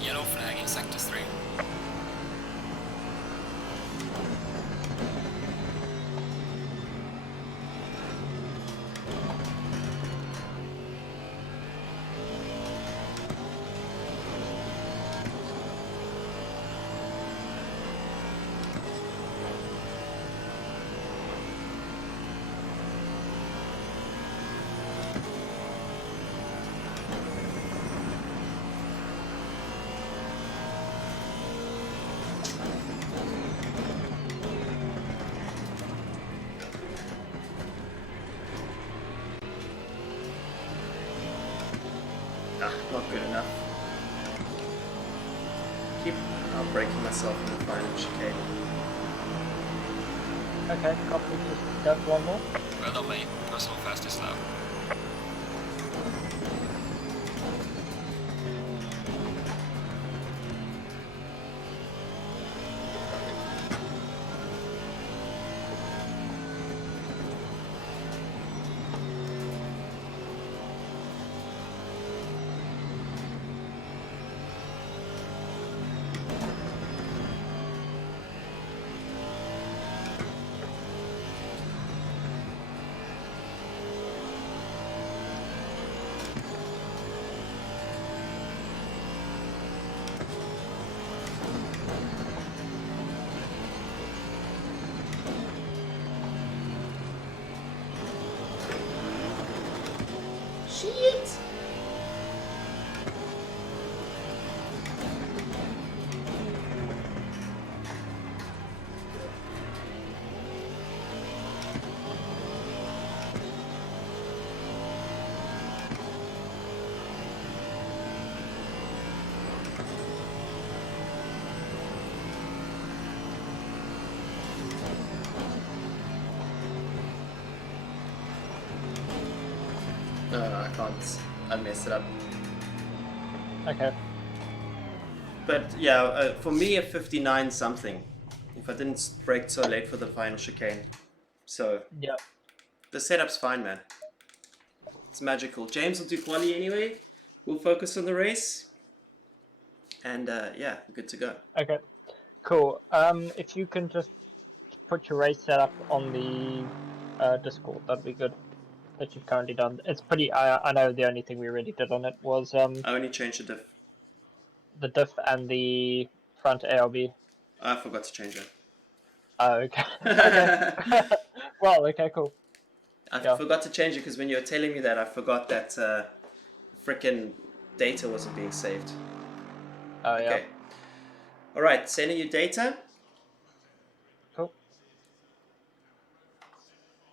Yellow flag in sector 3. Not good enough. Keep breaking myself in the final chicane. Okay, copy, just go for one more. Well done, mate. Personal fastest lap. Shit! No, I can't. I messed it up. Okay. But yeah, for me a 59 something. If I didn't brake so late for the final chicane. So Yep. the setup's fine, man. It's magical. James will do quali anyway. We'll focus on the race. And yeah, good to go. Okay. Cool. If you can just put your race setup on the Discord, that'd be good. That you've currently done. It's pretty. I know the only thing we really did on it was I only changed the diff. the diff and the front ARB. I forgot to change it. Oh, okay. Okay. Well, okay, cool. I Yeah. forgot to change it because when you were telling me that, I forgot that frickin' data wasn't being saved. Oh, Okay. All right, sending you data. Cool.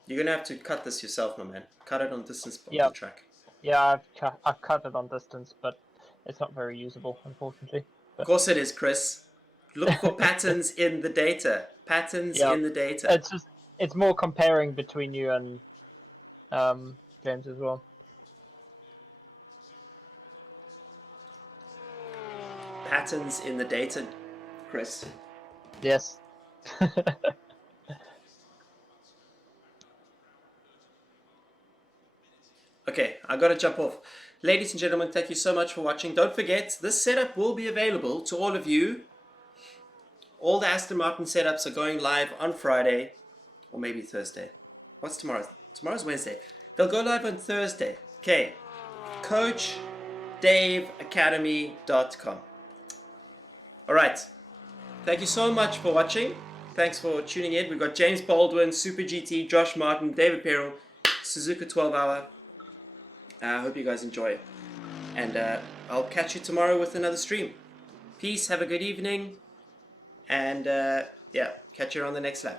You're gonna have to cut this yourself, my man. Cut it on distance of Yeah. the track. Yeah, I've cut it on distance, but it's not very usable, unfortunately. Of course it is, Chris. Look for patterns in the data. Patterns Yeah. in the data. It's more comparing between you and James as well. Patterns in the data, Chris. Yes. Okay, I gotta jump off. Ladies and gentlemen, thank you so much for watching. Don't forget, this setup will be available to all of you. All the Aston Martin setups are going live on Friday, or maybe Thursday. What's tomorrow? Tomorrow's Wednesday. They'll go live on Thursday. Okay, CoachDaveAcademy.com. All right, thank you so much for watching. Thanks for tuning in. We've got James Baldwin, Super GT, Josh Martin, David Perrell, Suzuka 12H. I hope you guys enjoy. And I'll catch you tomorrow with another stream. Peace, have a good evening. And yeah, catch you on the next lap.